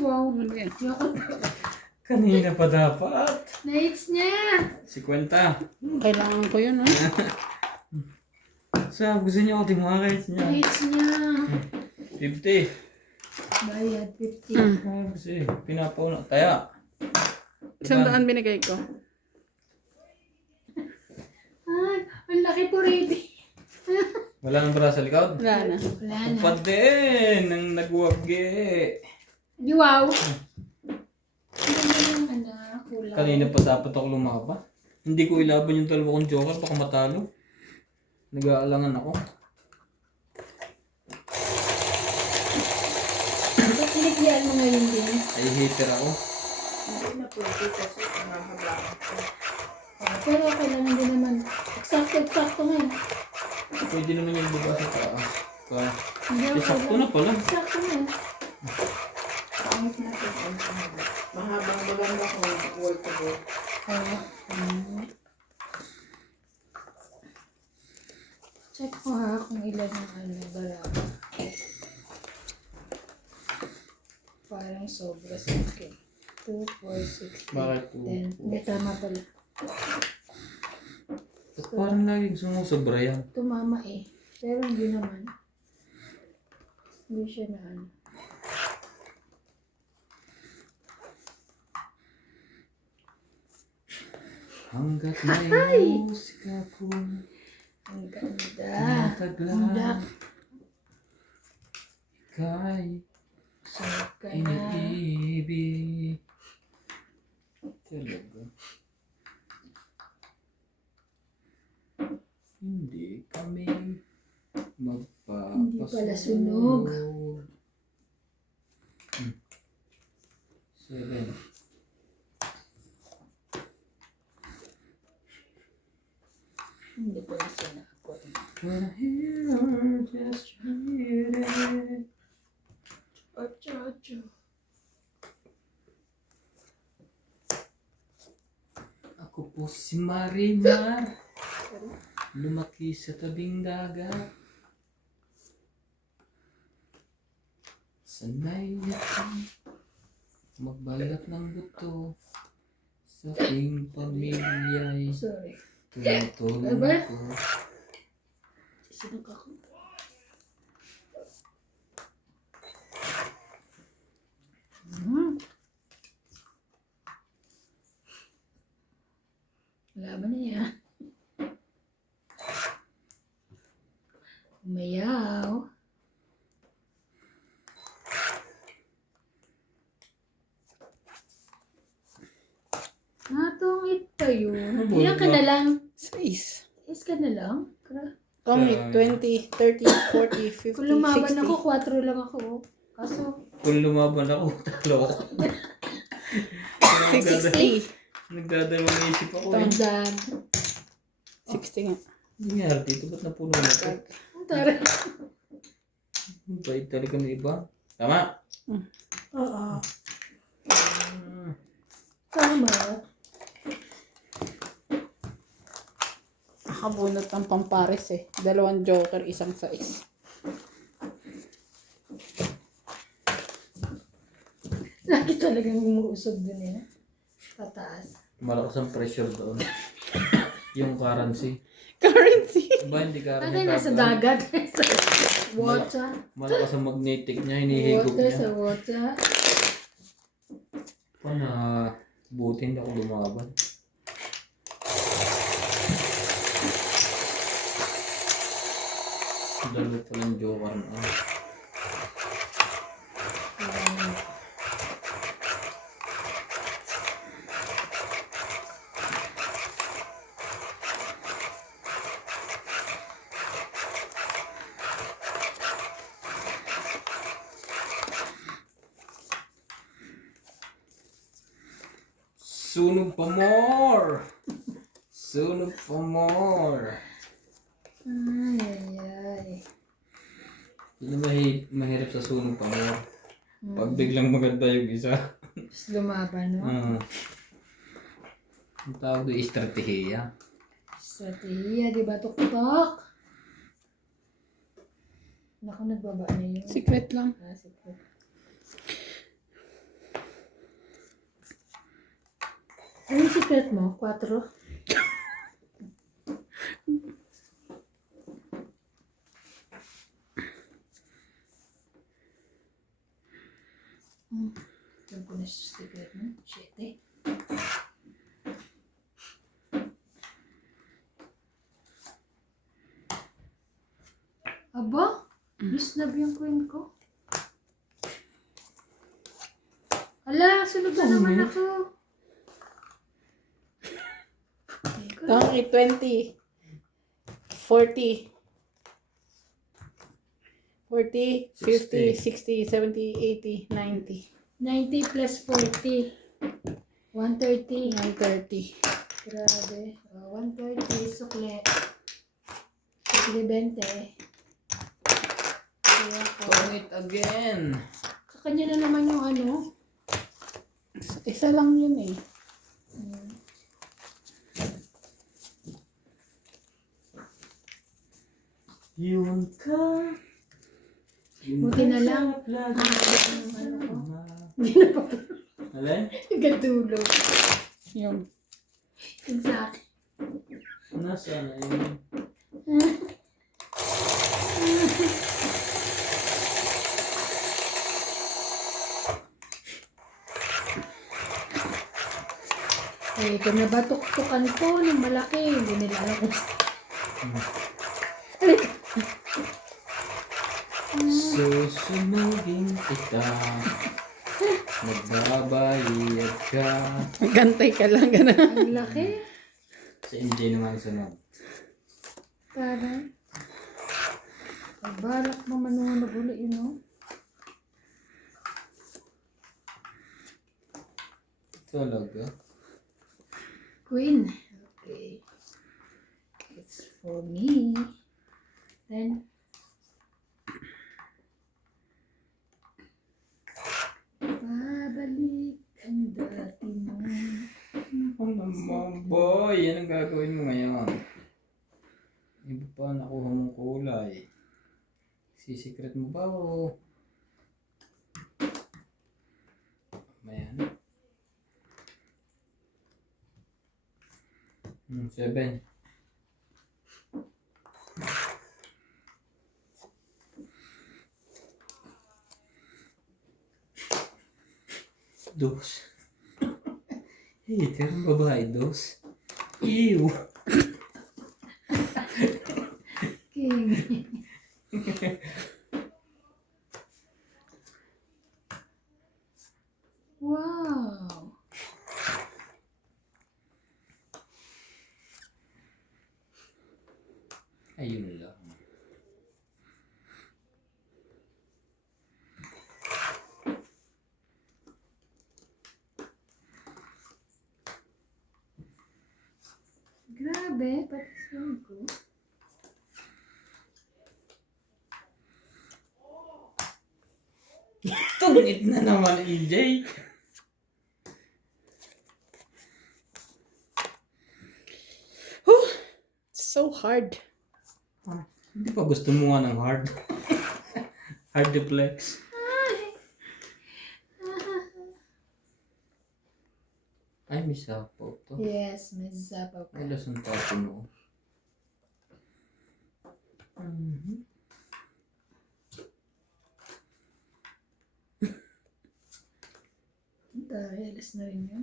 wow. Ano ba yan? Yoko. Kanina pa dapat. Na-hits niya. 50. Kailangan ko yun, ah. Sa gusto niyo ako timakit niya. Na-hits niya. 50. Bayad, 50. Ah, kasi pinapauna. Taya. 100 binigay ko. Ay, ang laki po, Ready. Wala nang bara sa likod. Wala na. Wala na. Upad din. Nang nagwagi. Di wow. Ano ba yung anak? Kulang. Kanina pa dapat ako lumaba. Hindi ko ilaban yung dalawa kong joker. Baka matalo. Nag-aalangan ako. Ba't pinagyan mo ngayon din? Ay, hater ako. Pero kailangan din naman. Eksakto nga. Pwede naman yung baba sa taas. Hindi ako Sakto na pala. Eksakto nga. Mahabang maganda kung wall to wall. Check ko ha kung ilan yung barako. Parang sobra sa akin. 2, 4, 6, Bakit? 10. Hindi, tama pala. Ba't parang laging sumusobra yan? Tumama eh. Pero hindi naman. Hindi siya na ano. Hanggat may musika ko. Ang ganda. Mataglan. Ika'y Sarap ka na. iniibig. Talaga. Hindi kami magpapasunod. Hindi pala sunog. 7. Hindi pala sinakot. We're here just waiting. Ocho, ocho. Ako po si Marimar. Lumaki sa tabing dagat. Sanay akong magbalat ng buto. Sa aking pamilya'y Sorry. tumutulong Aba? ko. Sinok ako. Laban na yan. Umayaw. Natungit pa yun. Ilan ka na lang? 6. Is ka na lang? Kami, 20, 30, 40, 50, Kung lumaban 60. ako, 4 lang ako. Kaso, Kung lumaban ako, talo ako. 60. Nagdadalawang isip ako eh. tandaan. 60 nga. Hindi nga dito, ba't napuno na ito? Ang tara. Bait talaga ng iba. Tama? Oo. Tama. Nakabunot ng pampares eh. 2 joker, 1 size. Lagi talagang umuusog dun eh. Tataas. Malakas ang pressure doon. Yung currency. Currency. Ba, hindi currency. Bagay nasa dagat. Sa water. Malakas ang magnetic niya, hinihigop Water sa niya. water. Paano, buti hindi ako lumaban. Dalo pa ng joker na. Sunog pa more! Sunog pa more! Ay, ay. Yun yung mahirap sa sunog pa more. Pag biglang maganda yung isa. Tapos lumaban, no? Ang tawag doon, estratehiya. Strategiya, di ba? Tuk-tok. Naku, nagbaba na yun. Secret lang. Ah, secret. secret mo? 4? Alam ko na sa secret mo. 7. Aba? Bisnab yung queen ko. Ala, sunod na naman ako. Okay, 20. 40. 40, 50, 60, 70, 80, 90. 90 plus 40. 130. 130. Grabe. 130, sukle. Sukle 20. Kaya ko. Turn it again. Sa kanya na naman yung ano. Isa lang yun eh. Yun ka. Buti na lang. Ano ko? Alin? Gatulog. Yung Yung sa akin. Nasaan na yun? Eh, ito na ba tuktukan ko ng malaki? Hindi nila alam kung Susunugin kita. Magbabayad ka. gantay ka lang, gano'n. ang laki. Sa MJ naman sunod. Parang. Ay, balak mo manunod ulit yun, no? Talaga? Queen. Okay. It's for me. Then, babalik ang dati mo. Ako naman, boy. Yan ang gagawin mo ngayon. Iba pa nakuha mong kulay. Sisikret mo ba o? Ayan. 7. Dos. Hater ang babae, dos. Ew. King. Wow. Ayun lang. Grabe, pati siyang ko. Tungit na naman, EJ. So hard. Hindi pa gusto mo nga ng hard. Hard duplex. Ay, may sapaw to. Yes, may sapaw ka. Ay, lasang tapo mo. Dahil, alas na rin yun.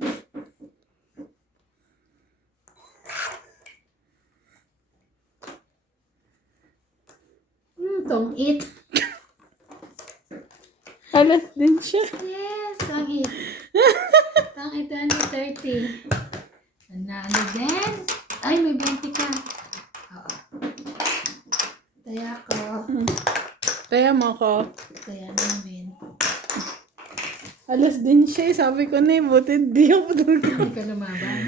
Tong-it. Alas din siya. Yes, tong-it. Tong-it 30. Nanalo din. Ay, may 20 ka. Oo. Taya ko. Kaya mo ko. Taya namin. Alas din siya. Sabi ko na buti di ako tulog. Hindi ka lumaban.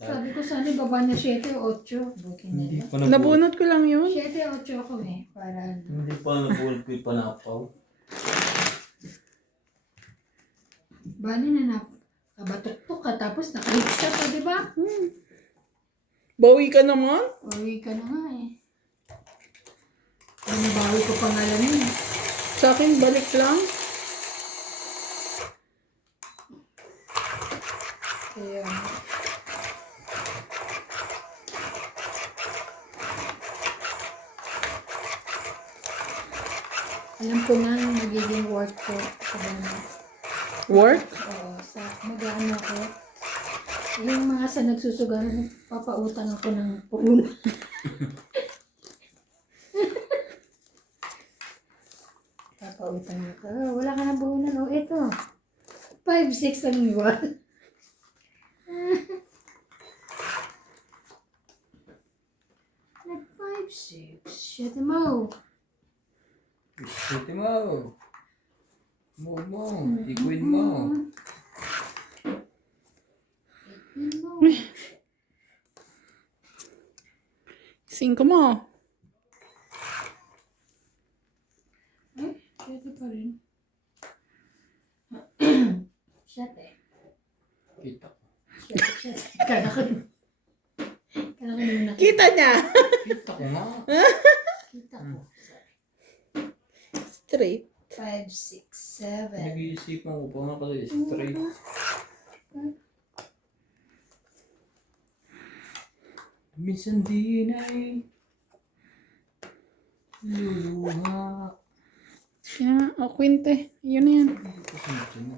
Sabi ko sana baba na 7 o 8. Buti na Hindi lang. pa nabunod. Nabunot ko lang yun. 7 o 8 ako eh. Para ano. Hindi pa nabunod ko yung panapaw. Bali na nakabatok-tok ka tapos nakalis ka pa, di ba? Bawi ka naman. Uwi ka na nga eh. Ano bawi ko pangalan yun? Sa akin, balik lang. Kaya Alam ko na yung magiging work ko sa ganun. Work? Oo, sa mag-ano ako. Yung mga sa nagsusugal, papautang ako ng puno. Papautang ako. Oh, wala ka na puhunan. Oh, ito. 5-6 ang iwan. Nag 5-6. Shut him out. Isuti mo. Move mo. Ikuin mo. Cinco mo. Ay, pwede pa rin. Shut eh. Kita ko. Shut. Kala ko naman nakita. Kita niya. Kita ko nga. Kita ko. Straight. 5, 6, 7. Nag-iisipan ko pa nga kasi straight. Minsan din ay luluha. Yeah, o kwinte. Yun na yan. Kasunod na.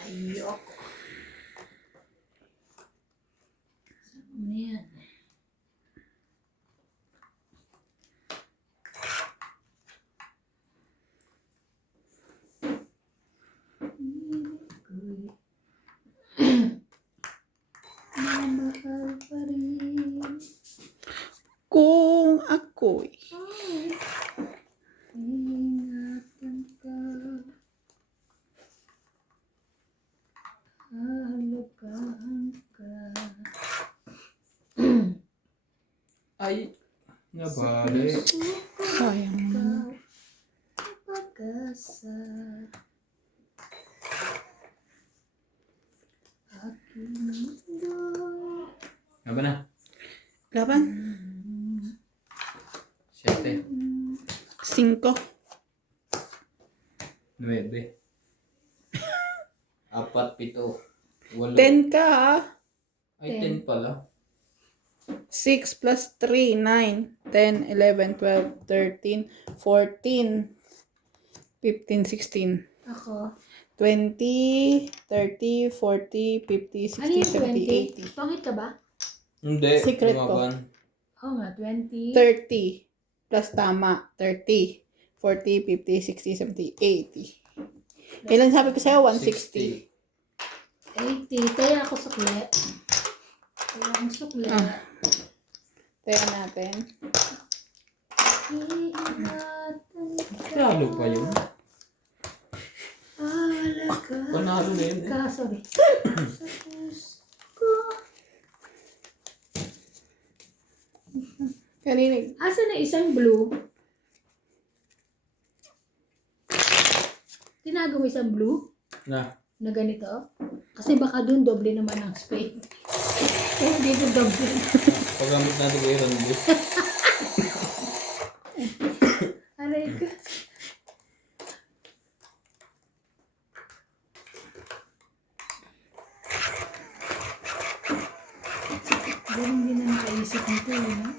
Ayoko. Ano yan? Mamahal pa rin. Kung ako'y Ingatan ka. Hahalagaan ka. Ay, nabalik. sayang naman. Pag-asa. Aking mundo'y Ano ba na? Laban. 7. 5. 9. 4, 7, 8. 10 ka ha. Ay, 10 pala. 6 plus 3, 9, 10, 11, 12, 13, 14, 15, 16, Ako. 20, 30, 40, 50, Ano yung 60, 70, 20? Pangit ka ba? Hindi. Secret ko. lumaban. Oo nga, 20. 80. Plus tama, 30, 40, 50, 60, 70, 80. Kailan sabi ko sa'yo? 160. 80. Kaya ako sukli. Kaya akong sukli. Ah. Teka natin. Iingatan ka. Lalo pa yun. Alagaan Panalo na yun eh. ka. Sorry. Sa puso ko. Karinig. Asa na isang blue? Tinago mo isang blue? Na. Na ganito? Kasi baka dun doble naman ang spade. Kaya dito doble. Paggamit natin kay Randy. Aray ka. Ganun din na nakaisip nito eh, no?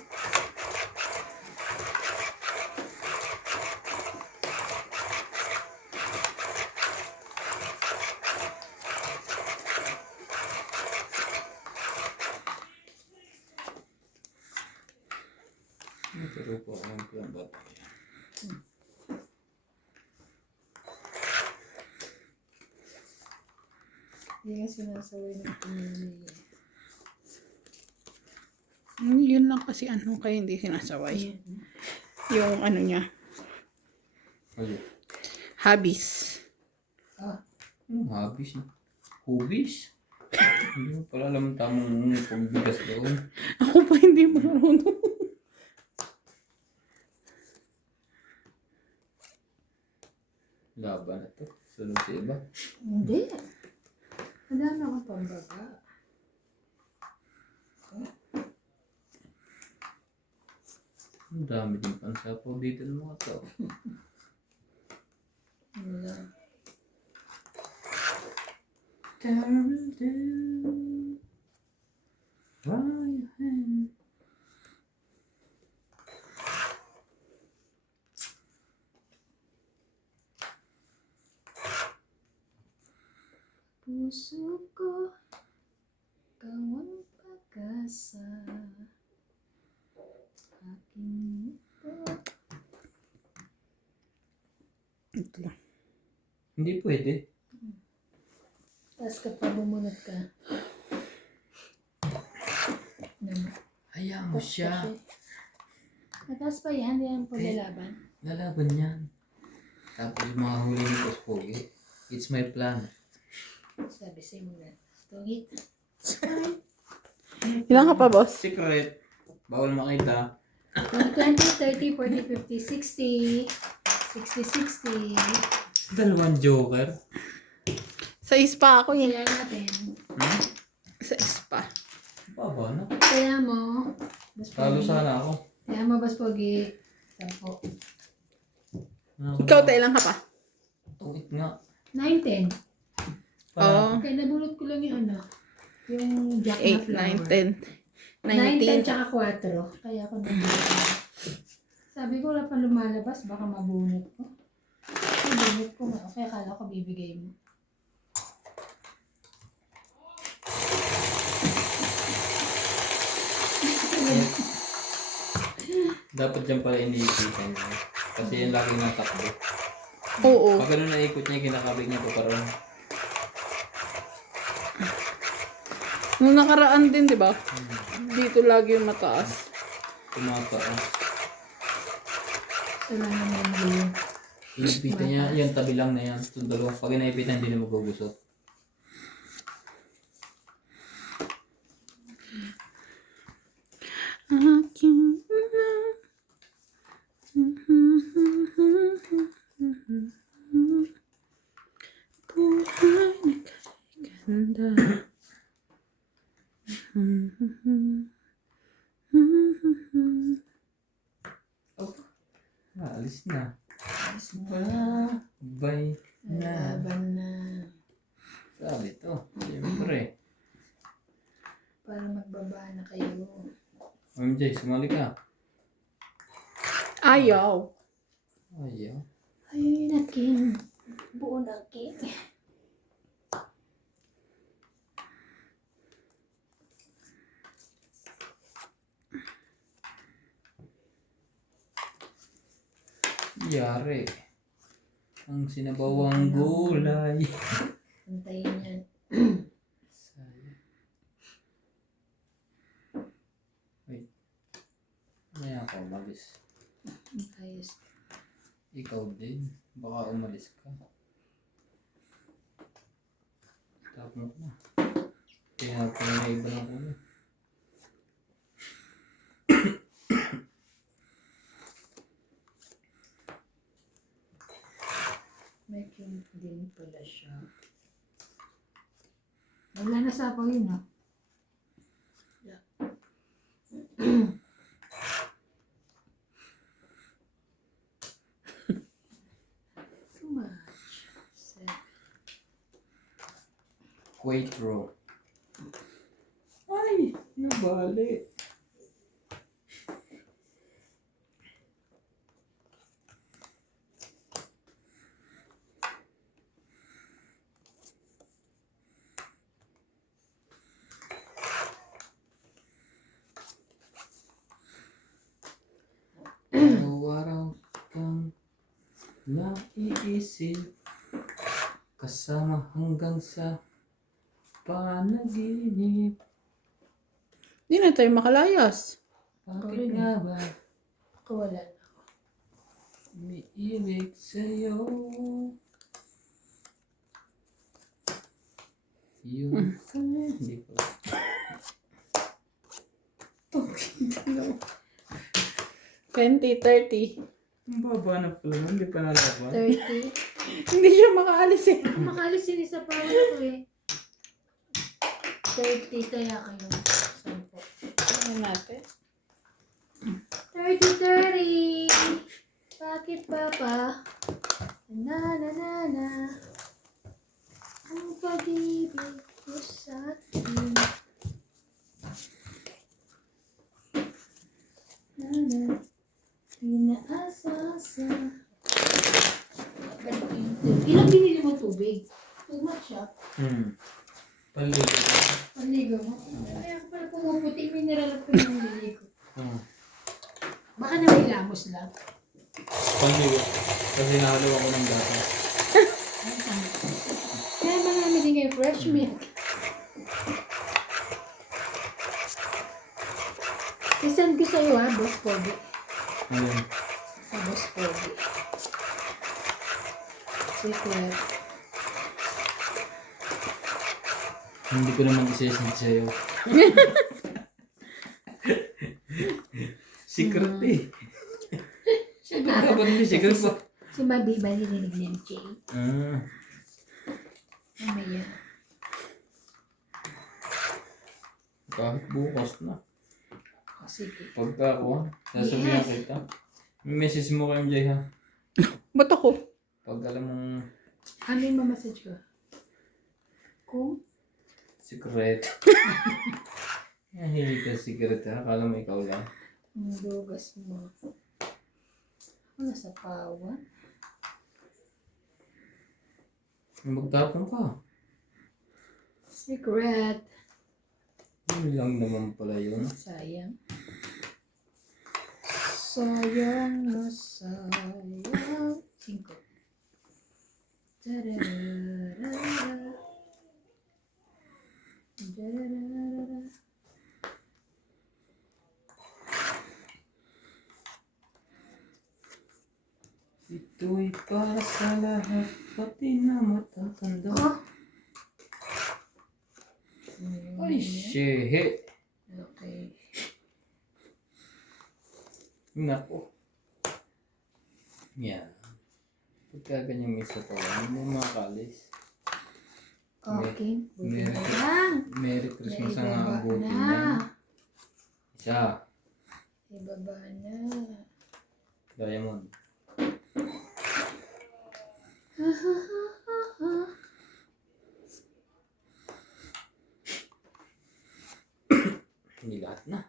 Pero po ang pinabat. Hindi nga sinasaway ng pinili. Yun lang kasi ano kaya hindi sinasaway. Yung ano niya. Ayun. Hobbies. Ah, Anong hobbies? Hobbies? Hindi mo pala alam tamang pagbigas doon. Ako pa hindi marunong. Laban na to. Sunod sa iba. hindi. Wala na akong pambaga. Ang dami din pansapaw dito ng mga tao. Wala. Terrible down. Why your hand? puso ko, ikaw ang pag-asa. Aking ito. Ito lang. Hindi pwede. Tapos kapag bumunot ka, naman. Hayaan mo siya. Mataas pa yan, yan po lalaban. Lalaban yan. Tapos yung mga huli ni Boss Pogi. It's my plan. Sabi sa'yo muna. Tungit. Ilan ka pa, boss? Secret. Bawal makita. 20, 30, 40, 50, 60, 60. Dalawang joker. Sa ispa ako eh. Kaya natin. Sa ispa. Baba na. Kaya mo, Bas Talo Pogi. sana ako. Kaya mo, Bas Pogi. 10. Ikaw, tayo lang ka pa. Tungit nga. 9, 10. Oo. Kaya nabunot ko lang yung ano. Yung jack na 8, flower. 9, 10, 9, 10, 19. tsaka 4. Kaya ako nabunot. Sabi ko, wala pa lumalabas. Baka mabunot ko. Mabunot ko nga. Kaya akala ko bibigay mo. Dapat dyan pala iniipitan niya. Kasi yan lagi natakbo. Oo. Pag ganun naikot niya, kinakabig niya pa parang. Nung nakaraan din, di ba? Dito lagi yung mataas. Tumataas. Wala naman yun. Iniipitan niya, yung tabi lang na yan. Itong dalawa. Pag inaipitan, hindi na magugusot. Buhay na kay ganda. Oh, alis na. Alis na. Bye na. Laban na. Sabi to. Siyempre. Para magbaba na kayo. MJ, sumali ka. Ayaw. Ayaw. Ayun na, King. Buo na, King. Yari. Ang sinabawang gulay. Antayin yan. Sayang. Wait. Maya ako umalis. Ayos. Ikaw din. Baka umalis ka. Tap mo na. Kaya pa na iba na ko na. May King din pala siya. Wala na sa ako yun, ha? Yeah. Too much. 7. Quattro. Ay! Nabali. Araw-araw kang naiisip kasama hanggang sa panaginip. Hindi na tayo makalayas. Bakit nga ba Ako wala na. umiibig sa'yo? Yung hindi ko. 20, 30. Ang baba na pala, hindi pa nalaban. 30. Hindi siya makaalis eh. Makalis yun isa pa ako eh. 30 kaya kayo. 10. Ano natin? 30. Bakit papa? Na na na na. Ang pag-ibig ko sa atin. Na na. Inaasa-asa. Ilang binili mo tubig? Too much ah. Paligo. Paligo mo. Kaya ako pala pumuputi. Mineral ko yung niligo. Baka na may lamos lang. Paligo. Kasi nahalo ako ng gata. Kaya marami din kayo fresh milk. Isend ko sa'yo ha, Boss Pogi. Ayun. Sa Boss Pogi. Secret. Hindi ko naman isesend sa'yo. Secret eh. Secret ka ba? Hindi secret ba? Si Mabi ba nilinig niya yung Jay? Mamaya. Kahit bukas na. O sige. Pagka ako, sasabihan kita. May message mo kayong Jay ha. Ba't ako? Pag alam mong Ano yung mamassage ko? Kung? secret. Hindi ka secret ha. Akala mo ikaw lang. Ang dugas mo. Ako nasa pawa. Magtapon ka. Secret. Yun lang naman pala yun. Sayang. Sayang na sayang. 5. Tararara. Tararara. Ito'y para sa lahat, pati na matatanda. Oh. Ay, shit. Okay. Nako. Yan. Pagka ganyan may satawan, hindi mo makalis. Okay. Buti Mer- na lang. Merry Christmas ang Naibaba abutin na. niya. Isa. Ibaba na. Diamond. Hindi lahat na.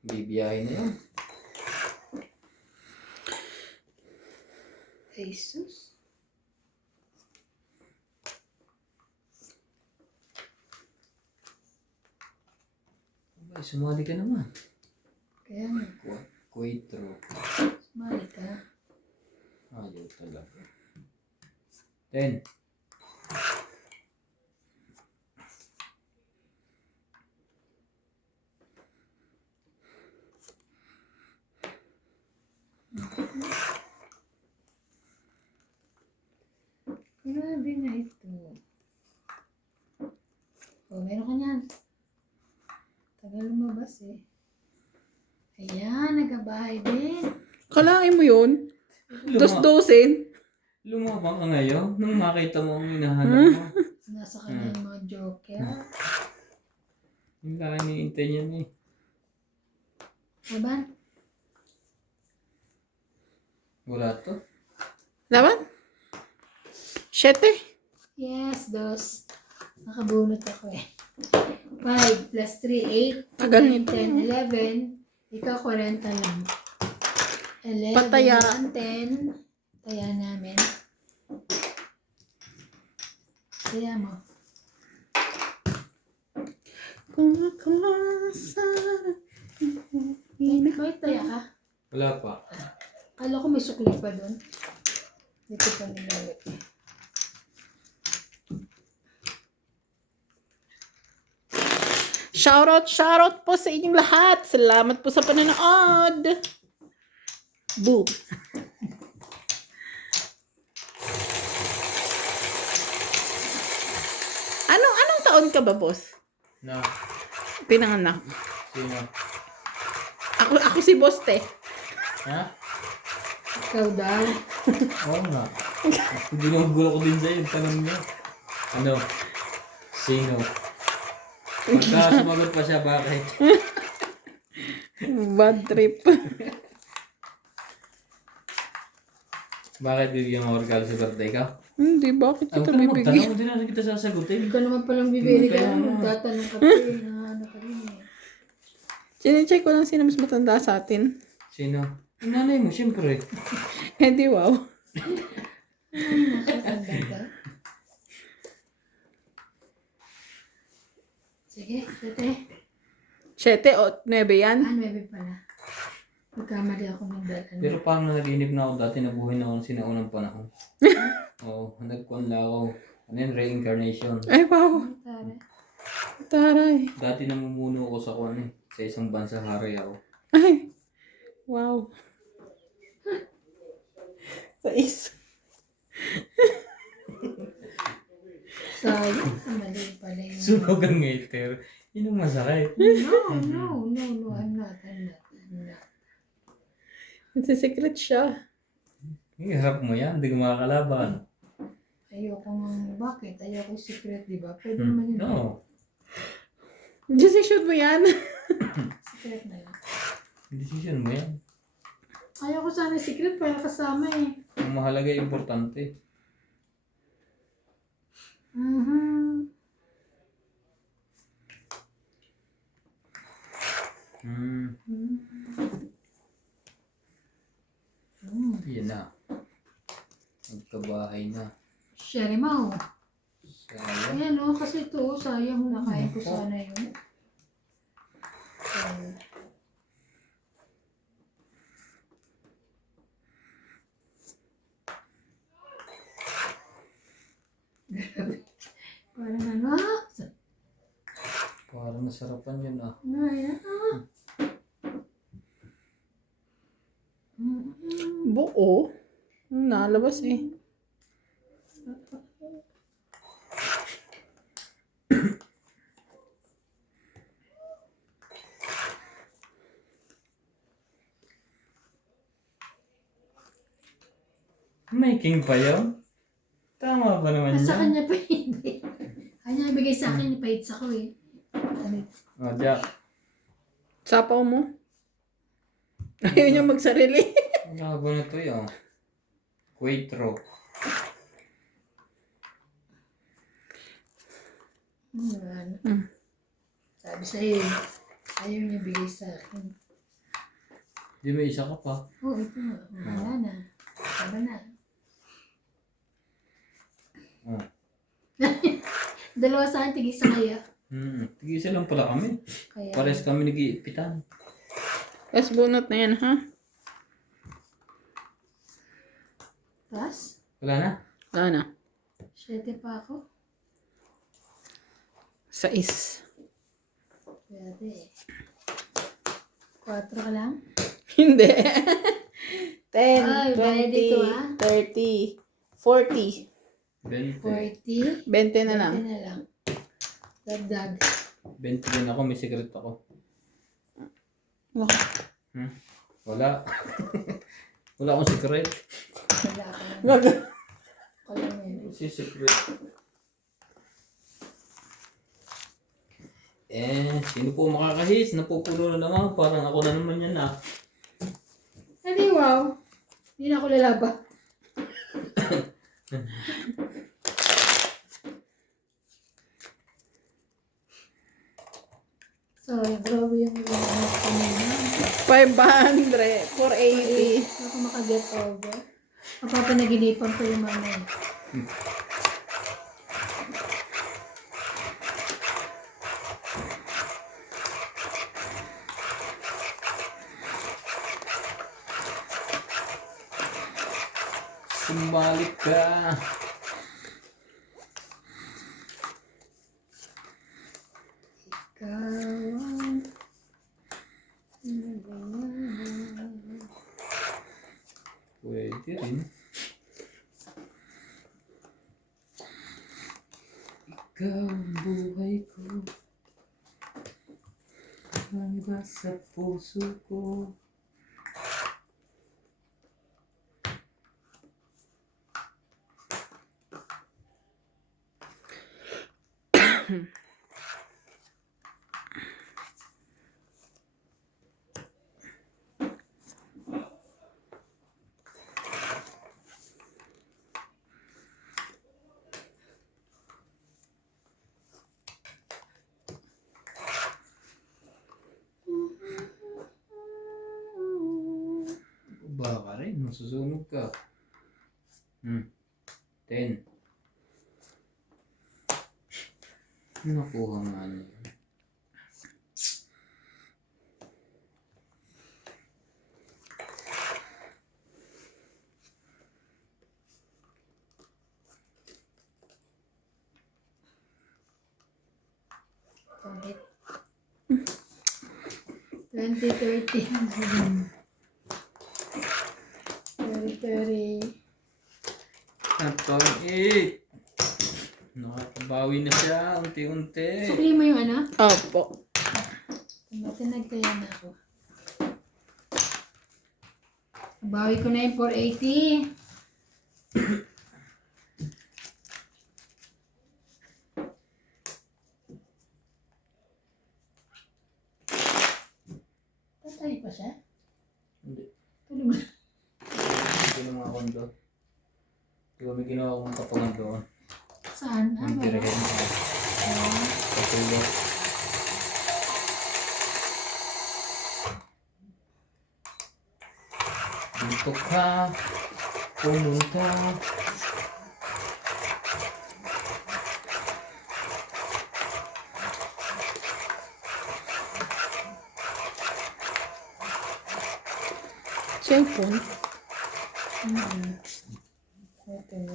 Bibiyahe na yun. Jesus. Ay, sumali ka naman. Kaya nga. Quattro. Sumali ka. Ayaw talaga. 10. Grabe na ito. Oh, meron ka niyan. Tagal lumabas eh. Ayan, nagabahay din. Kalain mo yun? Dos-dosin? Lumabang ka ngayon nung makita mo ang hinahanap mo. Nasa kanya yung mga joker. Yung lang iniintay niya eh. Laban? Wala to. Laban? 7. Yes, dos. Nakabunot ako eh. 5 plus 3, 8. Tagal nito. 10, 11. Ikaw 40 lang. 11 Pataya. and 10. Taya namin. Taya mo. May taya ka? Wala pa. Kala ko may sukli pa doon. Hindi ko pa nilawit. Shoutout po sa inyong lahat. Salamat po sa panonood. Boom. Anong taon ka ba, boss? Na. Pinanganak. Sino? Ako si boss, te. Ha? Ikaw daw. Oo nga. Ginugulo ko din sa'yo. Tanong niyo. Ano? Sino? Pagka sumagot pa siya, bakit? Bad trip. Bakit bibigyan mo regalo sa birthday ka? Hindi, bakit Ang kita tanong mo, bibigyan? din na kita sasagutin. Hindi ka naman palang bibili ka. Kaya nga. Magtatanong ka pa eh. Ano ka rin eh. Sinecheck ko lang sino mas matanda sa atin. Sino? Yung nanay mo, siyempre. Eh di wow. Nakatanda ka? Sige, tete. 7 o 9 yan? 9 pala. Nagkamali ako ng dalan. Pero parang nanaginip na ako dati, nabuhay na ako ng sinaunang panahon. Oo, nagkuhan lang ako. Ano yun, reincarnation. Ay, wow. Tara. Taray. Dati namumuno ako sa kuwan eh. Sa isang bansa hari ako. Ay. Wow. Sa is. Sayang. Mali pala yun. Sunog ang ngater. Yun ang masakit. No. I'm not. Nagsisecret siya. Harap mo yan, hindi ko makakalaban. Ayoko nga. Bakit? Ayoko secret, di ba? Pwede naman yun. No, Decision mo yan. Secret na lang. decision mo yan. Ayoko sana secret para kasama eh. Ang mahalaga, importante. Mhm. Yan na. Magkabahay na. Sherry Mau. Sayang. Ayan o, kasi ito, sayang nakain ko sana yun. Grabe. Parang ano? Parang nasarapan yun ah. Ayan. Buo. Nalabas eh. May king pa yun? Tama ba naman Sa yan? kanya pa hindi. Kanya ibigay sa akin, ipaits ako eh. Ano? Oh, Jack. Sapaw mo. Ayaw niya magsarili. Ang labo na to yun. Quattro. Ano? Sabi sa'yo, ayaw niya bigay sa akin. Di may isa ka pa. Oh, ito na. Wala na. Tama na. Oh. Dalawa sa akin, tigis sa kaya. Tigisa lang pala kami. Kaya, Pares kami nag-iipitan. Tapos bunot na yan, ha? tas, Wala na. Wala na. 7 pa ako. 6. Pwede. 4 ka lang? Hindi. 10, Ay, bayad dito, 20, 30, 40. 20. 40. 20 na lang. 20 na lang. Dagdag. 20 din ako, may secret ako. Wala. Wala. Wala akong secret. Wala ka lang. Gag- Wala mo yun. Si secret. Sino po makakahis? Napupuno na naman. Parang ako na naman yan ah. Hindi, wow. Hindi na ako lalaba. So, grabe yung lalabas ko na. 500, 480. Ako makaget over. Mapapanaginipan ko yung mamaya. Sumbalik ka. Ikaw. Pwede rin. Ikaw ang buhay ko. Ang iba sa puso ko. Baka rin, masusunog ka. 10. Nakuha nga niya. 2030. 2030. Taon 8. Nakakabawi na siya, unti-unti. Sukli mo yung ano? Opo. Matinag kaya na ako. Bawi ko na yung 480. Tatay pa siya? Hindi. Tulog na. Ginawa ko doon. Di ba may ginawa kong kapangan doon? Saan? Yung tirahin mo. Patulog. Dito ka. Pumunta. Cellphone. Okay.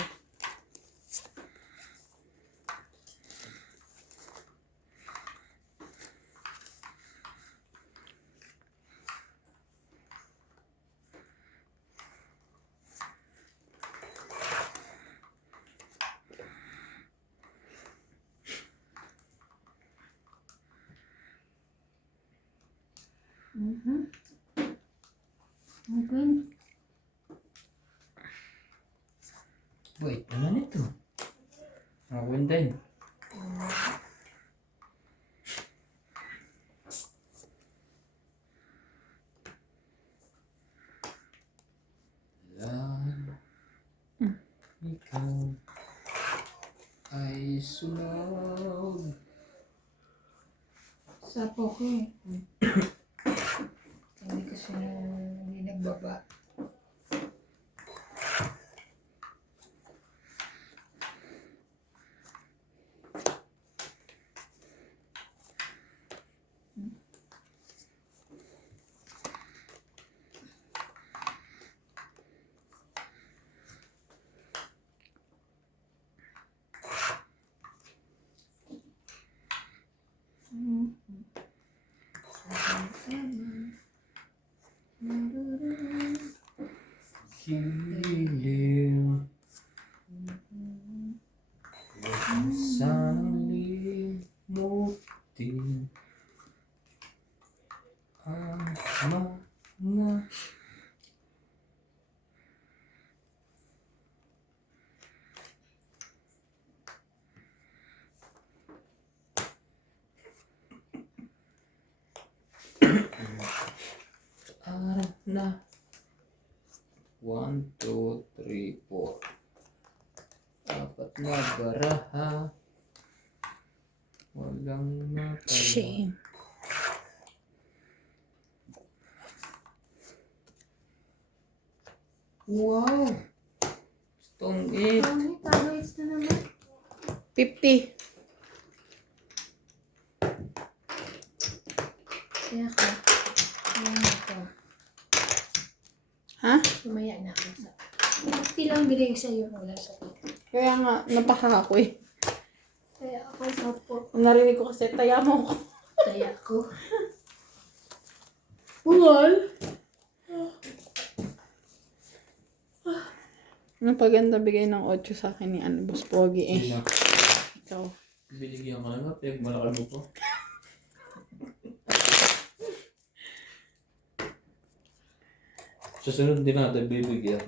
Wait, naman ito. Mga winday. Ikaw ay sunog. Sapo ko eh. Hindi kasi hindi nagbaba. Silim. Sanang limutin ang mga araw na 1, 2, 3, 4 apat na baraha walang matala. Shame. Wow! Stone 8. Tawits na naman. 50. Kaya ka. Kaya na ito. Ha? Tumaya na ako sa... Hindi lang binigay sa iyo wala sa Kaya nga, napaka ako eh. Kaya ako sa po. Narinig ko kasi, taya mo ko. Kaya ko. Bungal! Ang paganda bigay ng 8 sa akin ni ano, Boss Pogi eh. Sino? Ikaw. Binigyan ka na nga, pinagmalakal mo po. Susunod din natin bibigyan.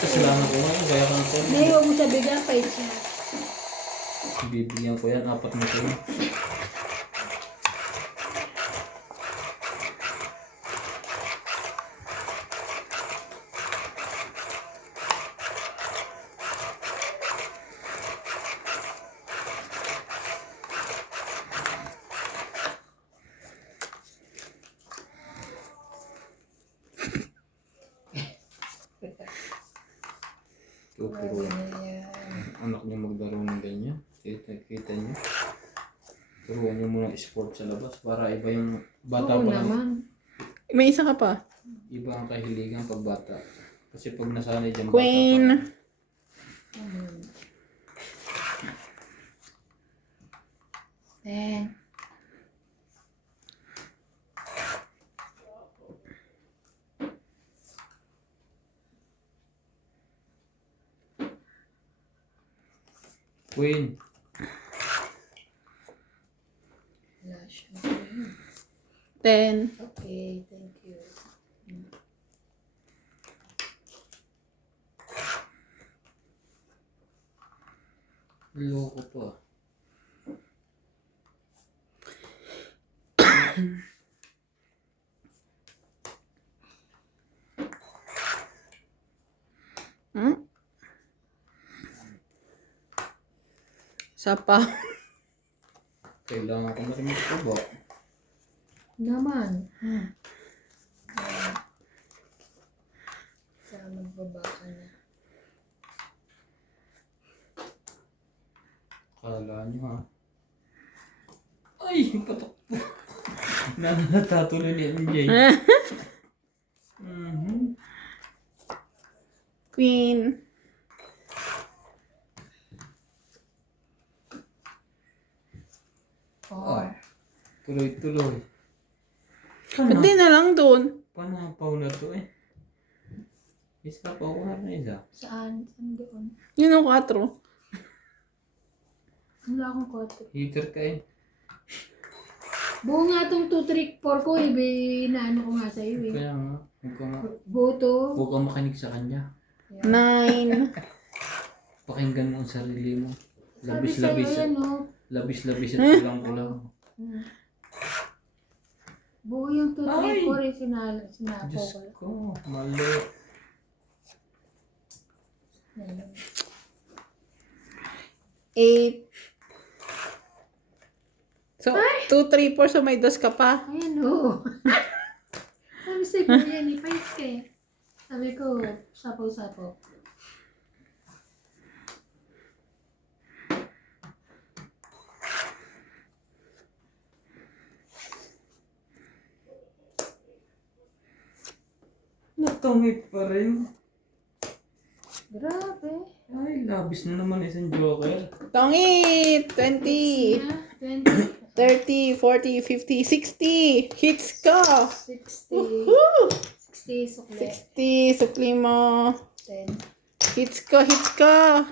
Kasalanan ko ngayon, kaya ka na po. Hindi, huwag mo siya bigyan. Pahit siya. Bibigyan ko yan, 4 na ito. Pero anak niya maglaro ng ganyan. Kita niyo. Turuan niyo muna sport sa labas para iba yung bata Oo pa lang. naman. May isa ka pa. Iba ang kahiligan pag bata. Kasi pag nasanay dyan Queen. bata Then, Queen. Flash. 10. Okay, thank you. Loko pa. Hmm? Isa pa. Kailangan ko na rin magtubo. Naman. Kaya magbaba ka na. Kala nyo ha. Ay! Patok po. Natatuloy ni MJ. Mhm. Queen. Four. Tuloy-tuloy. Pwede na lang dun. Panapaw na to eh. Isa pa ako na isa. Saan? Saan doon? Yun ang 4. Wala akong kote. Heater ka eh. Buo nga itong 2, 3, 4 ko eh. Inaano ko nga sa'yo eh. Kaya nga. Buo to. Huwag kang makinig sa kanya. 9. Pakinggan mo ang sarili mo. Sabi sa'yo Labis-labis. yan oh. Labis-labis at kulang-kulang. Buo yung 2, 3, Ay! 4 eh. Sinapo Diyos ko. ko. Mali. Ayun. 8. So, 2, 3, 4. So, may 2 ka pa. Ayan oh. Sabi sa'yo po yan eh. Pahit ka eh. Sabi ko, sapaw-sapaw. Natungit pa rin. Grabe. Ay, labis na naman isang joker. Tongit! 20. 20. 30, 40, 50, 60. Hits ka. 60. Woo! 60, sukle. 60. Sukli mo. 10. Hits ka, hits ka.